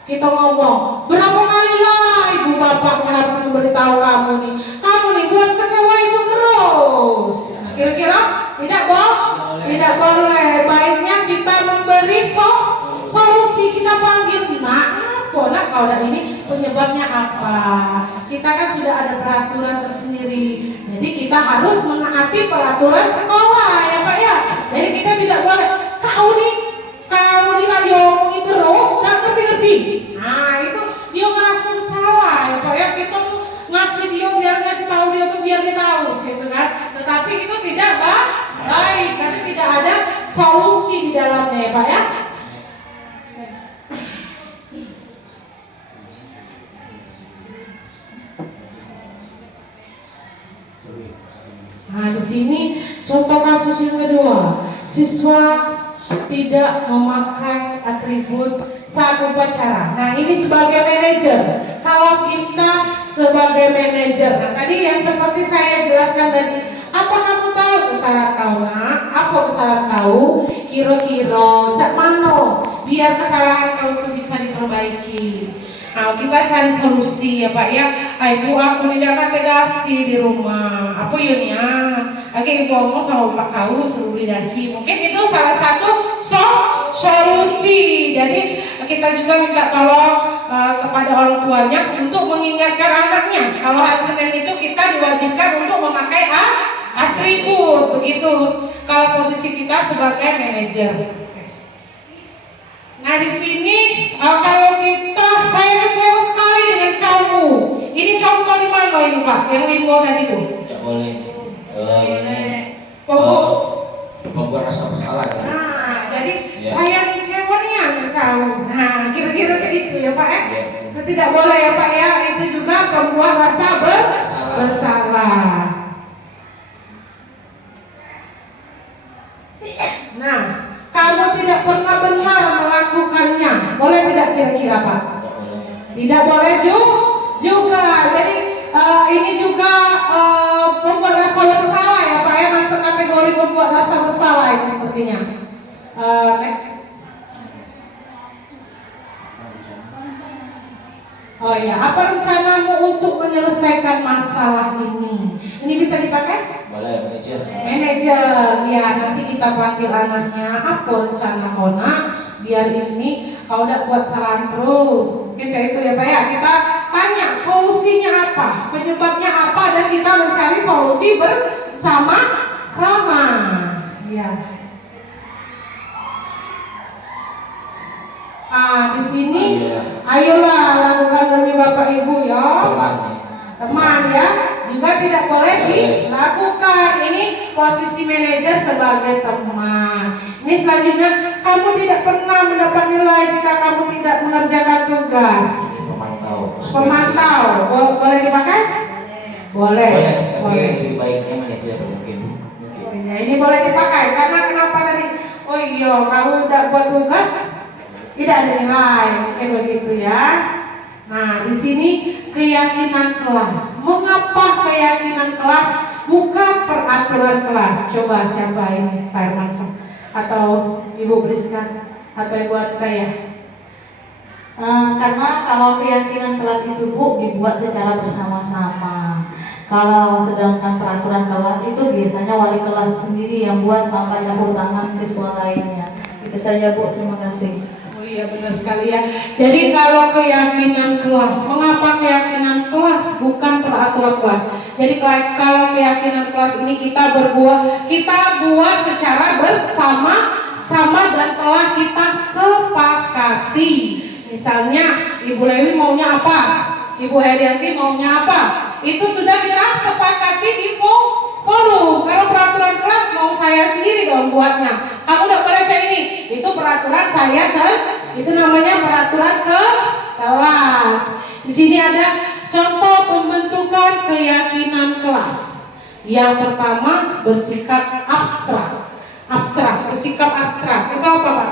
Kita ngomong, berapa kali lah ibu bapaknya harus memberitahu kamu nih buat kecewa ibu terus. Kira-kira tidak tidak boleh. Baiknya kita memberi solusi, kita panggil nak kau ini penyebabnya apa? Kita kan sudah ada peraturan tersendiri, jadi kita harus menaati peraturan sekolah ya Pak ya. Jadi kita tidak boleh kau nih lagi ngomongin terus, nggak ngerti. Nah itu dia merasa bersalah ya Pak ya. Kita ngasih tahu dia biar dia tahu, gitu kan? Tetapi itu tidak baik karena tidak ada solusi di dalamnya ya Pak ya. Nah di sini contoh kasus yang kedua, siswa tidak memakai atribut saat upacara. Nah ini sebagai manajer, kalau kita sebagai manajer, nah tadi yang seperti saya jelaskan tadi, apa kamu tahu kesalahan kau nak? Apa kesalahan kau? Kira-kira cak mano biar kesalahan kau itu bisa diperbaiki. Nah, kita cari solusi ya Pak ya. Ibu aku tidak akan tegasi di rumah. Apa ya? Lagi ibu ngomong sama Pak kau suruh dasi. Mungkin itu salah satu solusi. Jadi kita juga minta tolong kepada orang tuanya untuk mengingatkan anaknya. Kalau hari Senin itu kita diwajibkan untuk memakai atribut. Begitu kalau posisi kita sebagai manajer. Nah di sini kalau saya kecewa sekali dengan kamu. Ini contoh di mana ini Pak? Yang limbo tadi itu? Tidak boleh. Membuat rasa bersalah. Ya? Nah jadi saya kecewa nih dengan kamu. Nah kira-kira itu ya Pak ya? Itu tidak boleh ya Pak ya. Itu juga membuat rasa bersalah. Nah kamu tidak pernah benar melakukannya, boleh tidak kira-kira Pak? Tidak boleh juga. Jadi ini juga membuat rasa bersalah masuk kategori membuat rasa bersalah ini sepertinya. Next. Oh ya, apa rencanamu untuk menyelesaikan masalah ini? Ini bisa dipakai? Boleh, manajer. Manajer, ya nanti kita panggil anaknya. Apa rencana Kona? Biar ini kau udah buat salah terus. Kita itu ya Pak ya. Kita tanya solusinya apa, penyebabnya apa, dan kita mencari solusi bersama-sama. Ya. Di sini, ayolah lakukan demi Bapak Ibu ya. Teman ya, juga tidak boleh dilakukan. Ini posisi manajer sebagai teman. Ini selanjutnya, kamu tidak pernah mendapat nilai jika kamu tidak mengerjakan tugas. Pemantau, boleh dipakai? Boleh. Boleh. Lebih baiknya manajer mungkin. Oh iya, ini boleh dipakai karena kenapa tadi? Oh iya, kalau udah buat tugas tidak ada nilai, mungkin begitu ya. Nah, di sini keyakinan kelas. Mengapa keyakinan kelas bukan peraturan kelas? Coba siapa ini, Pak Hermansyah atau Ibu Priska atau Ibu Anita ya? Karena kalau keyakinan kelas itu Bu dibuat secara bersama-sama. Kalau sedangkan peraturan kelas itu biasanya wali kelas sendiri yang buat tanpa campur tangan siswa lainnya. Itu saja Bu, terima kasih. Oh iya benar sekali ya. Jadi kalau keyakinan kelas, mengapa keyakinan kelas bukan peraturan kelas? Jadi kalau keyakinan kelas ini kita buat secara bersama-sama dan telah kita sepakati. Misalnya Ibu Lewi maunya apa? Ibu Herianti maunya apa? Itu sudah kita sepakati di forum. Kalau peraturan kelas mau saya sendiri dong buatnya. Kamu udah baca ini? Itu peraturan saya itu namanya peraturan kelas. Di sini ada contoh pembentukan keyakinan kelas. Yang pertama bersikap abstrak. Bersikap abstrak. Itu apa Pak?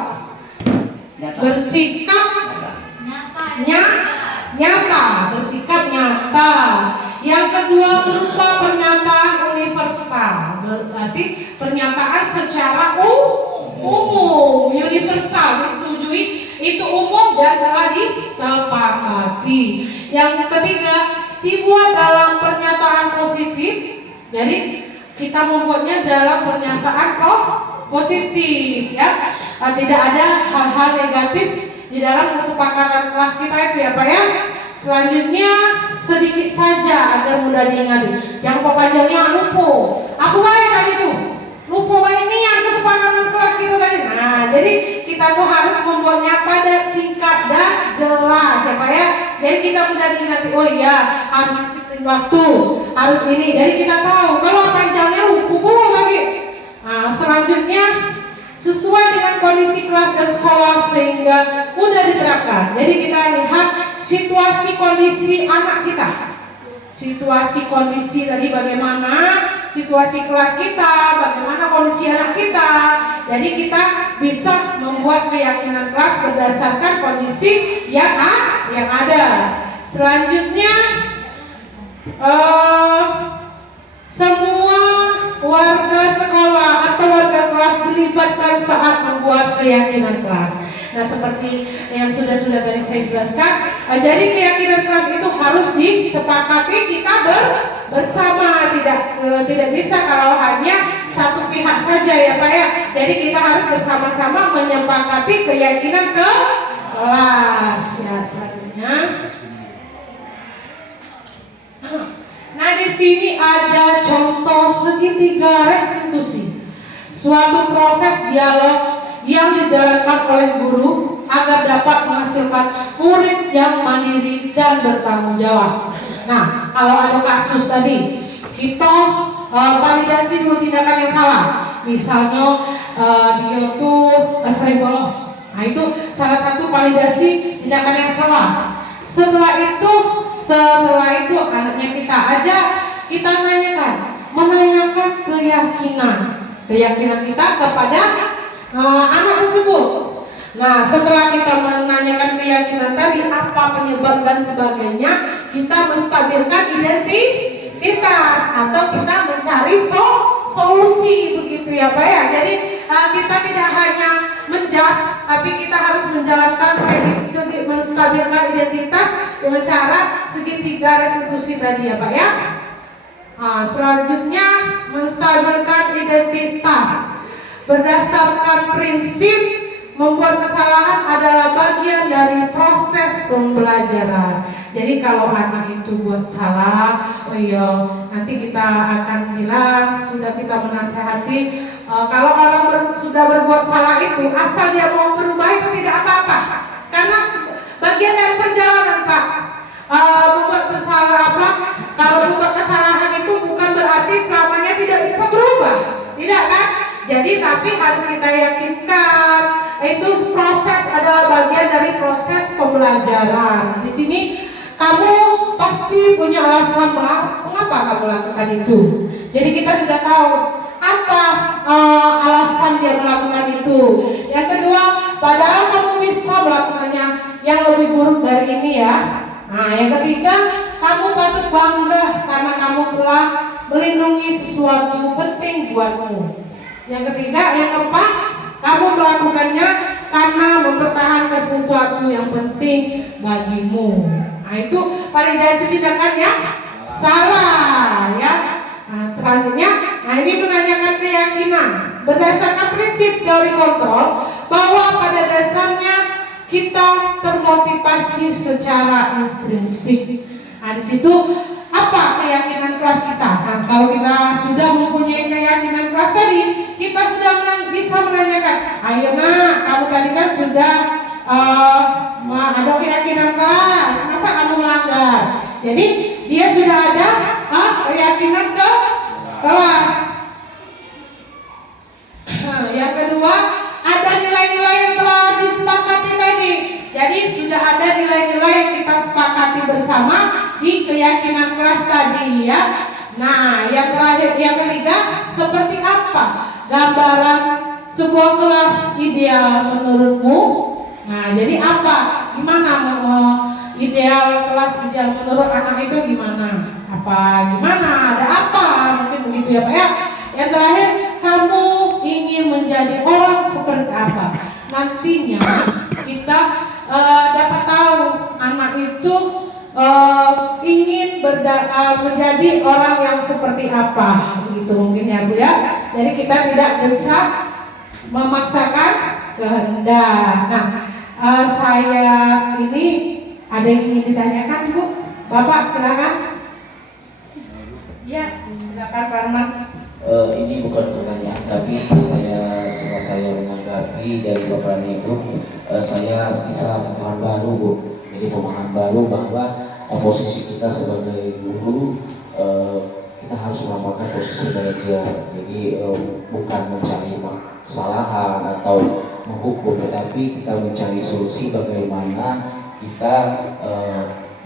Bersikap nyata, bersikap nyata. Yang kedua berupa pernyataan universal, berarti pernyataan secara umum, universal, disetujui, itu umum dan telah disepakati. Yang ketiga dibuat dalam pernyataan positif. Jadi kita membuatnya dalam pernyataan positif ya. Tidak ada hal-hal negatif di dalam kesepakatan kelas kita itu ya Pak ya. Selanjutnya sedikit saja agar mudah diingat. Jangan panjangnya lupa. Apa baik tadi itu? Lupa baik ini yang kesepakatan kelas kita tadi. Nah, jadi kita tuh harus membuatnya padat, singkat dan jelas ya Pak ya. Jadi kita mudah diingat. Oh iya, harus disiplin waktu, harus ini. Jadi kita tahu kalau panjangnya lupa lagi. Nah, selanjutnya sesuai dengan kondisi kelas dan sekolah sehingga mudah diterapkan. Jadi kita lihat situasi kondisi anak kita. Situasi kondisi tadi bagaimana, situasi kelas kita, bagaimana kondisi anak kita. Jadi kita bisa membuat keyakinan kelas berdasarkan kondisi yang ada. Selanjutnya semua warga sekolah atau warga kelas dilibatkan saat membuat keyakinan kelas. Nah, seperti yang sudah tadi saya jelaskan, jadi keyakinan kelas itu harus disepakati kita bersama, tidak bisa kalau hanya satu pihak saja ya Pak ya. Jadi kita harus bersama-sama menyepakati keyakinan kelas. Ya, selanjutnya. Nah, di sini ada contoh segitiga restitusi, suatu proses dialog yang dijalankan oleh guru agar dapat menghasilkan murid yang mandiri dan bertanggung jawab. Nah, kalau ada kasus tadi, kita validasi dulu tindakan yang salah. Misalnya dia tuh sering bolos. Nah, itu salah satu validasi tindakan yang salah. Setelah itu anaknya kita aja kita menanyakan keyakinan kita kepada anak tersebut. Nah, setelah kita menanyakan keyakinan tadi apa penyebab dan sebagainya, kita menstabilkan identitas atau kita mencari solusi begitu ya Pak ya. Jadi kita tidak hanya menjudge, tapi kita harus menjalankan segi menstabilkan identitas dengan cara segitiga restitusi tadi ya Pak ya. Selanjutnya menstabilkan identitas berdasarkan prinsip membuat kesalahan adalah bagian dari proses pembelajaran. Jadi kalau anak itu buat salah, nanti kita akan bilang sudah kita menasehati. Kalau orang sudah berbuat salah itu, asal dia mau berubah itu tidak apa-apa, karena bagian dari perjalanan Pak. Membuat kesalahan kalau membuat kesalahan itu bukan berarti selamanya tidak bisa berubah, tidak kan? Jadi tapi harus kita yakinkan itu proses adalah bagian dari proses pembelajaran. Di sini kamu pasti punya alasan mengapa kamu lakukan itu. Jadi kita sudah tahu apa alasan dia melakukan itu. Yang kedua, padahal kamu bisa melakukannya yang lebih buruk dari ini ya. Nah, yang ketiga, kamu patut bangga karena kamu telah melindungi sesuatu penting buatmu. Yang ketiga, yang keempat, kamu melakukannya karena mempertahankan sesuatu yang penting bagimu. Nah, itu paling dasar tindakan ya salah ya. Nah, selanjutnya, ini menanyakan keyakinan berdasarkan prinsip teori kontrol bahwa pada dasarnya kita termotivasi secara intrinsik. Nah, di situ apa keyakinan kelas kita? Nah, kalau kita sudah mempunyai keyakinan kelas tadi, kita sudah bisa menanyakan, ayo nak, kamu tadi kan sudah ada keyakinan kelas, masa kamu melanggar? Jadi dia sudah ada keyakinan ke kelas. Yang kedua, ada nilai-nilai yang telah disepakati tadi. Jadi sudah ada nilai-nilai yang kita sepakati bersama di keyakinan kelas tadi ya. Nah, yang terakhir, yang ketiga, seperti apa gambaran sebuah kelas ideal menurutmu? Nah, jadi apa? Gimana ideal kelas ideal menurut anak itu gimana? Apa gimana? Ada apa? Mungkin begitu ya Pak ya. Yang terakhir, kamu ingin menjadi orang seperti apa? Nantinya kita dapat tahu anak itu ingin menjadi orang yang seperti apa, begitu mungkin ya Bu ya. Jadi kita tidak bisa memaksakan kehendak. Nah, saya ini ada yang ingin ditanyakan Bu, Bapak silakan. Ya, silakan Pak Rahmat. Ini bukan pertanyaan, tapi setelah saya menanggapi dari Bapak dan Ibu, saya bisa pemahaman baru Bu. Jadi pemahaman baru bahwa posisi kita sebagai guru, kita harus melakukan posisi belajar. Jadi bukan mencari kesalahan atau menghukum, tetapi kita mencari solusi bagaimana kita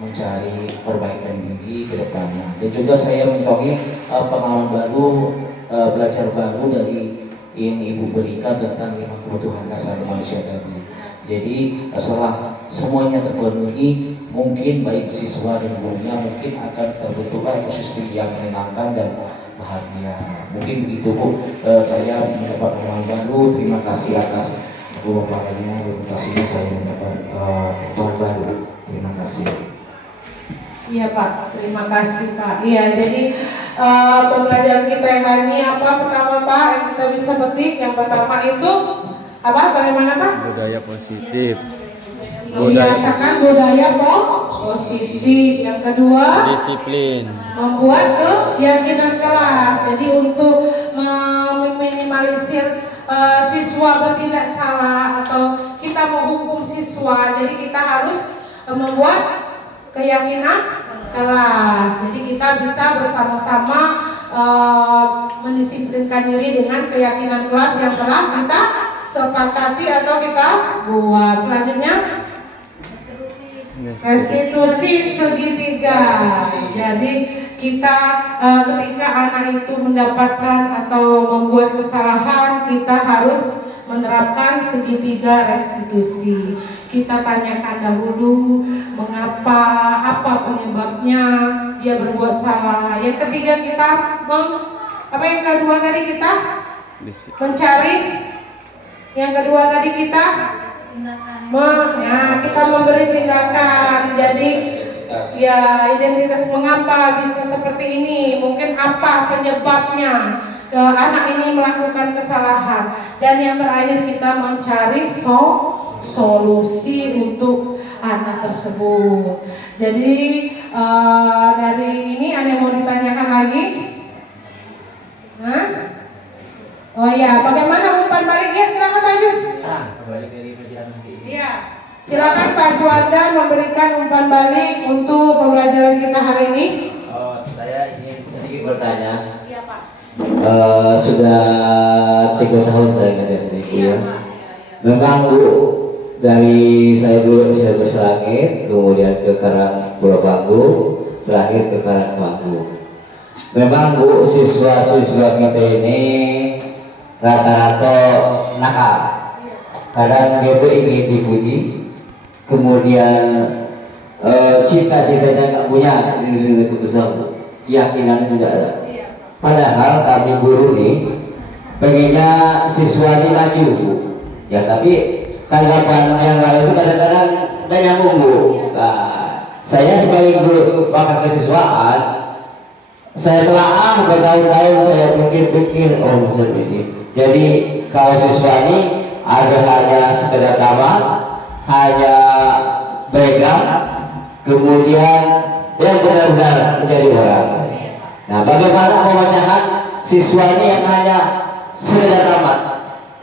mencari perbaikan diri ke depannya. Dan juga saya mengetahui pengalaman baru, belajar baru dari yang Ibu berikan tentang 5 kebutuhan dasar manusia tadi. Jadi setelah semuanya terpenuhi, mungkin baik siswa dan gurunya mungkin akan terbentukkan ekosistem yang menyenangkan dan bahagia. Mungkin begitu Bu. Saya mendapat pengalaman baru. Terima kasih atas pemaparannya. Terima kasih saya mendapat pengalaman baru. Terima kasih. Iya Pak, terima kasih Pak. Iya, jadi pembelajaran kita yang hari ini apa pertama Pak yang kita bisa petik? Yang pertama itu apa? Bagaimana Pak? Budaya positif. Membiasakan budaya positif. Yang kedua, Disiplin. membuat keyakinan kelas. Jadi untuk meminimalisir siswa bertindak salah atau kita menghukum siswa, jadi kita harus membuat keyakinan kelas. Jadi kita bisa bersama-sama mendisiplinkan diri dengan keyakinan kelas yang telah kita sepakati atau kita buat. Selanjutnya restitusi segitiga. Jadi kita ketika anak itu mendapatkan atau membuat kesalahan, kita harus menerapkan segitiga restitusi. Kita tanyakan dahulu mengapa, apa penyebabnya dia berbuat salah. Yang ketiga kita Apa yang kedua tadi kita Disi- mencari, yang kedua tadi kita kita memberi tindakan. Jadi ya identitas mengapa bisa seperti ini, mungkin apa penyebabnya anak ini melakukan kesalahan, dan yang terakhir kita mencari solusi untuk anak tersebut. Jadi dari ini ada yang mau ditanyakan lagi? Hah? Oh ya, bagaimana umpan balik? Ya silakan Pak Jun. Kembali dari pelajaran nanti. Iya, silakan Pak Juanda memberikan umpan balik untuk pembelajaran kita hari ini. Saya ingin sedikit bertanya. Iya Pak. Sudah 3 tahun saya ngajar sini Bu ya. Pak. Memang Bu, dari saya dulu SMP Selangit, kemudian ke Karang Pulau Bangku, terakhir ke Karang Bangku. Memang Bu, siswa-siswa kita ini rata-rata nakal. Kadang dia itu ingin dipuji, kemudian cita-citanya nggak punya diri keputusan, keyakinannya tidak ada. Padahal kami guru nih pengennya siswa ini maju Bu. Ya tapi tanggapan yang lain itu kadang-kadang tidak nyambung Bu. Nah, saya sebagai guru bakal kesiswaan, saya telah bertahun-tahun saya pikir-pikir seperti ini. Jadi kalau siswa ini ada hanya sekedar tamat, hanya background, kemudian dia benar-benar menjadi orang. Nah, bagaimana pemecahan siswa ini yang hanya sekedar tamat,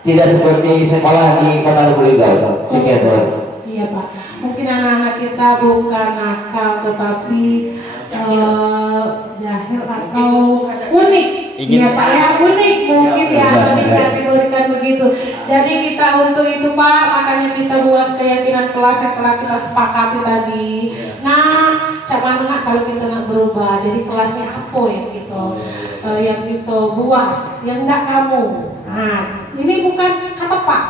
tidak seperti sekolah di Kota Lubulingga, sekian Tuhan. Iya Pak, mungkin anak-anak kita bukan nakal tetapi jahil atau unik. Iya Pak ya, unik mungkin ya, lebih kategorikan begitu. Jadi kita untuk itu Pak, makanya kita buat keyakinan kelas yang telah kita sepakati tadi. Nah, mana kalau kita nggak berubah, jadi kelasnya apa yang kita buat, yang enggak kamu. Nah, ini bukan kata Pak.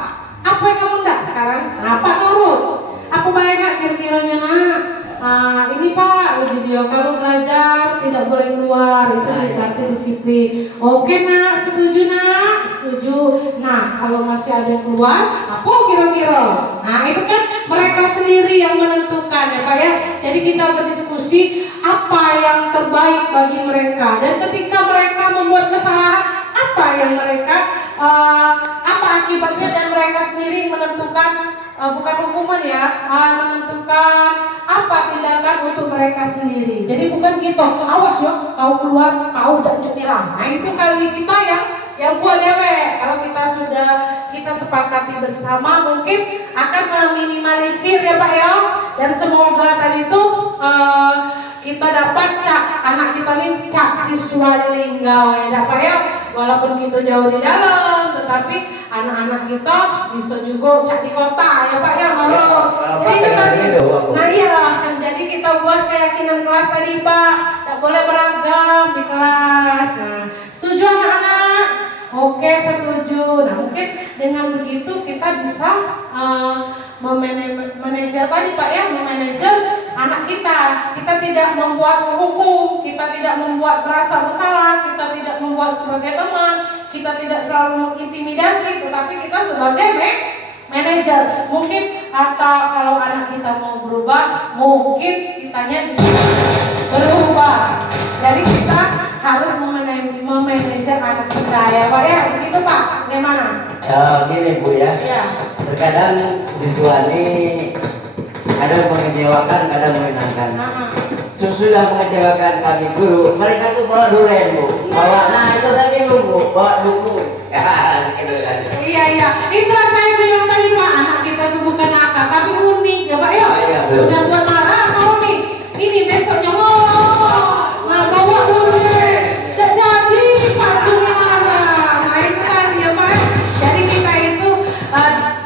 Apa yang kamu enggak sekarang? Nah, Pak nurut. Aku banyak kira-kiranya nak. Ini Pak, uji dia kalau belajar tidak boleh keluar, itu berarti disiplin. Oke nak, setuju nak, setuju. Nah, kalau masih ada yang keluar, apa kira-kira? Nah, itu kan mereka sendiri yang menentukan ya Pak ya. Jadi kita berdiskusi apa yang terbaik bagi mereka, dan ketika mereka membuat kesalahan, apa yang mereka apa akibatnya, dan mereka sendiri menentukan. Bukan hukuman ya, menentukan apa tindakan untuk mereka sendiri. Jadi bukan kita, awas ya, kau keluar, kau udah nyerang. Nah itu kali kita yang buat dewe. Kalau kita sepakati bersama, mungkin akan meminimalisir ya Pak ya. Dan semoga tadi itu kita dapat anak kita nih siswa linggau ya Pak ya. Walaupun kita jauh di dalam, tetapi anak-anak kita bisa juga di kota ya Pak ya. Jadi nah iya, jadi kita buat keyakinan kelas tadi Pak, tak boleh beragam di kelas. Nah, setuju anak-anak? Oke, setuju. Nah, mungkin dengan begitu kita bisa manajer tadi Pak ya, memanajer anak kita. Kita tidak membuat hukum, kita tidak membuat merasa bersalah, kita tidak membuat sebagai teman, kita tidak selalu mengintimidasi, tetapi kita sebagai manajer. Mungkin atau kalau anak kita mau berubah, mungkin kitanya berubah. Jadi kita harus memanajer anak kita ya Pak ya, begitu Pak. Bagaimana? Gini Bu ya. Ya. Terkadang siswa ini kadang mengecewakan, kadang menyenangkan. Sudah mengecewakan kami guru, mereka tuh bawa duren Bu, bawa, nah itu saya bingung Bu, bawa dukun. Ya, gitu kan. Iya, itulah saya bilang tadi Pak, anak kita itu bukan nakal, tapi unik ya Pak ya. Iya, Sudah buat marah, mau nih, ini besoknya nah bawa duren, tidak jadi Pak Juni marah. Nah itu tadi ya Pak. Jadi kita itu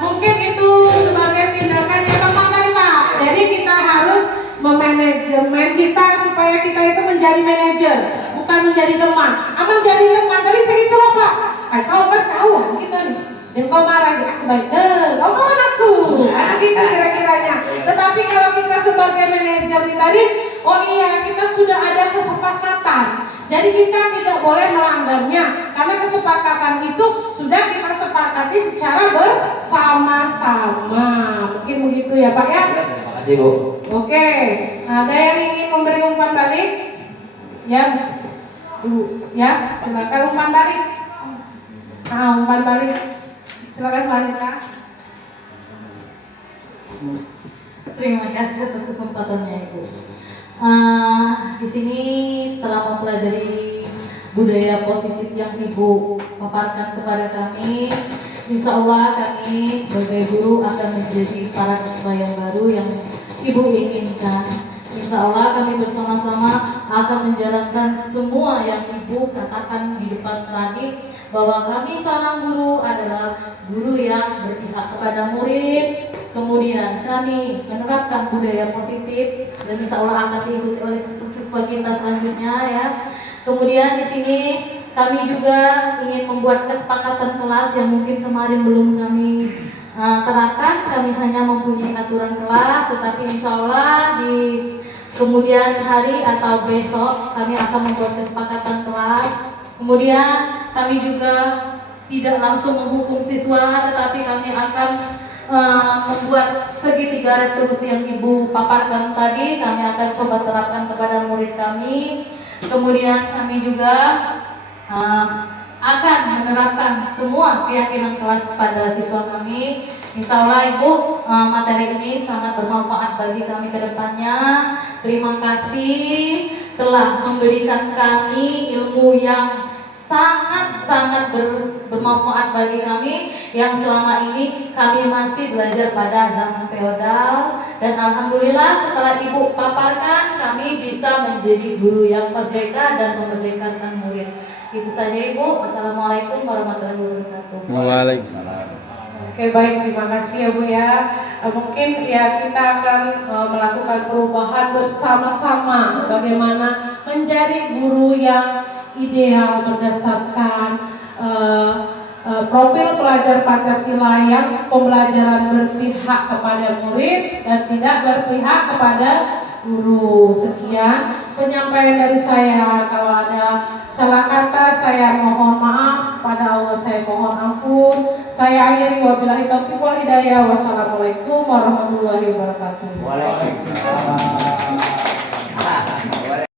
mungkin itu sebagai tindakan yang tepat tadi Pak. Jadi kita harus memanajemen kita supaya kita itu menjadi manajer, bukan menjadi teman. Menjadi teman tadi saya itu loh Pak. Kau kan kawan kita nih, dan kau marah ya aku baik, kau kawan aku. Nah gitu kira-kiranya. Tetapi kalau kita sebagai manajer tadi oh iya, kita sudah ada kesepakatan. Jadi kita tidak boleh melanggarnya karena kesepakatan itu sudah kita sepakati secara bersama-sama. Mungkin begitu ya Pak ya. Terima kasih Bu. Oke, nah, ada yang ingin memberi umpan balik? Ya, dulu ya, silakan umpan balik. Umpan balik. Silakan wanita. Terima kasih atas kesempatannya Ibu. Di sini setelah mempelajari budaya positif yang Ibu paparkan kepada kami, insya Allah kami sebagai guru akan menjadi para siswa yang baru yang Ibu inginkan. Insya Allah kami bersama-sama akan menjalankan semua yang Ibu katakan di depan tadi, bahwa kami seorang guru adalah guru yang berpihak kepada murid. Kemudian kami menerapkan budaya positif dan insya Allah akan diikuti oleh siswa-siswa kita selanjutnya ya. Kemudian di sini kami juga ingin membuat kesepakatan kelas yang mungkin kemarin belum kami terapkan. Kami hanya mempunyai aturan kelas, tetapi insya Allah di kemudian hari atau besok kami akan membuat kesepakatan kelas. Kemudian kami juga tidak langsung menghukum siswa, tetapi kami akan membuat segitiga restitusi yang Ibu paparkan tadi. Kami akan coba terapkan kepada murid kami. Kemudian kami juga akan menerapkan semua keyakinan kelas pada siswa kami. Insya Allah Ibu, materi ini sangat bermanfaat bagi kami ke depannya. Terima kasih telah memberikan kami ilmu yang sangat bermanfaat bagi kami yang selama ini kami masih belajar pada zaman feodal, dan alhamdulillah setelah Ibu paparkan kami bisa menjadi guru yang merdeka dan memerdekakan murid. Itu saja Ibu. Wassalamualaikum warahmatullahi wabarakatuh. Waalaikumsalam. Oke, baik, terima kasih ya Bu ya. Mungkin ya kita akan melakukan perubahan bersama-sama bagaimana menjadi guru yang ideal berdasarkan profil pelajar Pancasila yang pembelajaran berpihak kepada murid dan tidak berpihak kepada guru. Sekian penyampaian dari saya. Kalau ada salah kata saya mohon maaf, pada Allah saya mohon ampun. Saya akhiri wabillahi taufiq wal hidayah. Wassalamualaikum warahmatullahi wabarakatuh. Waalaikumsalam.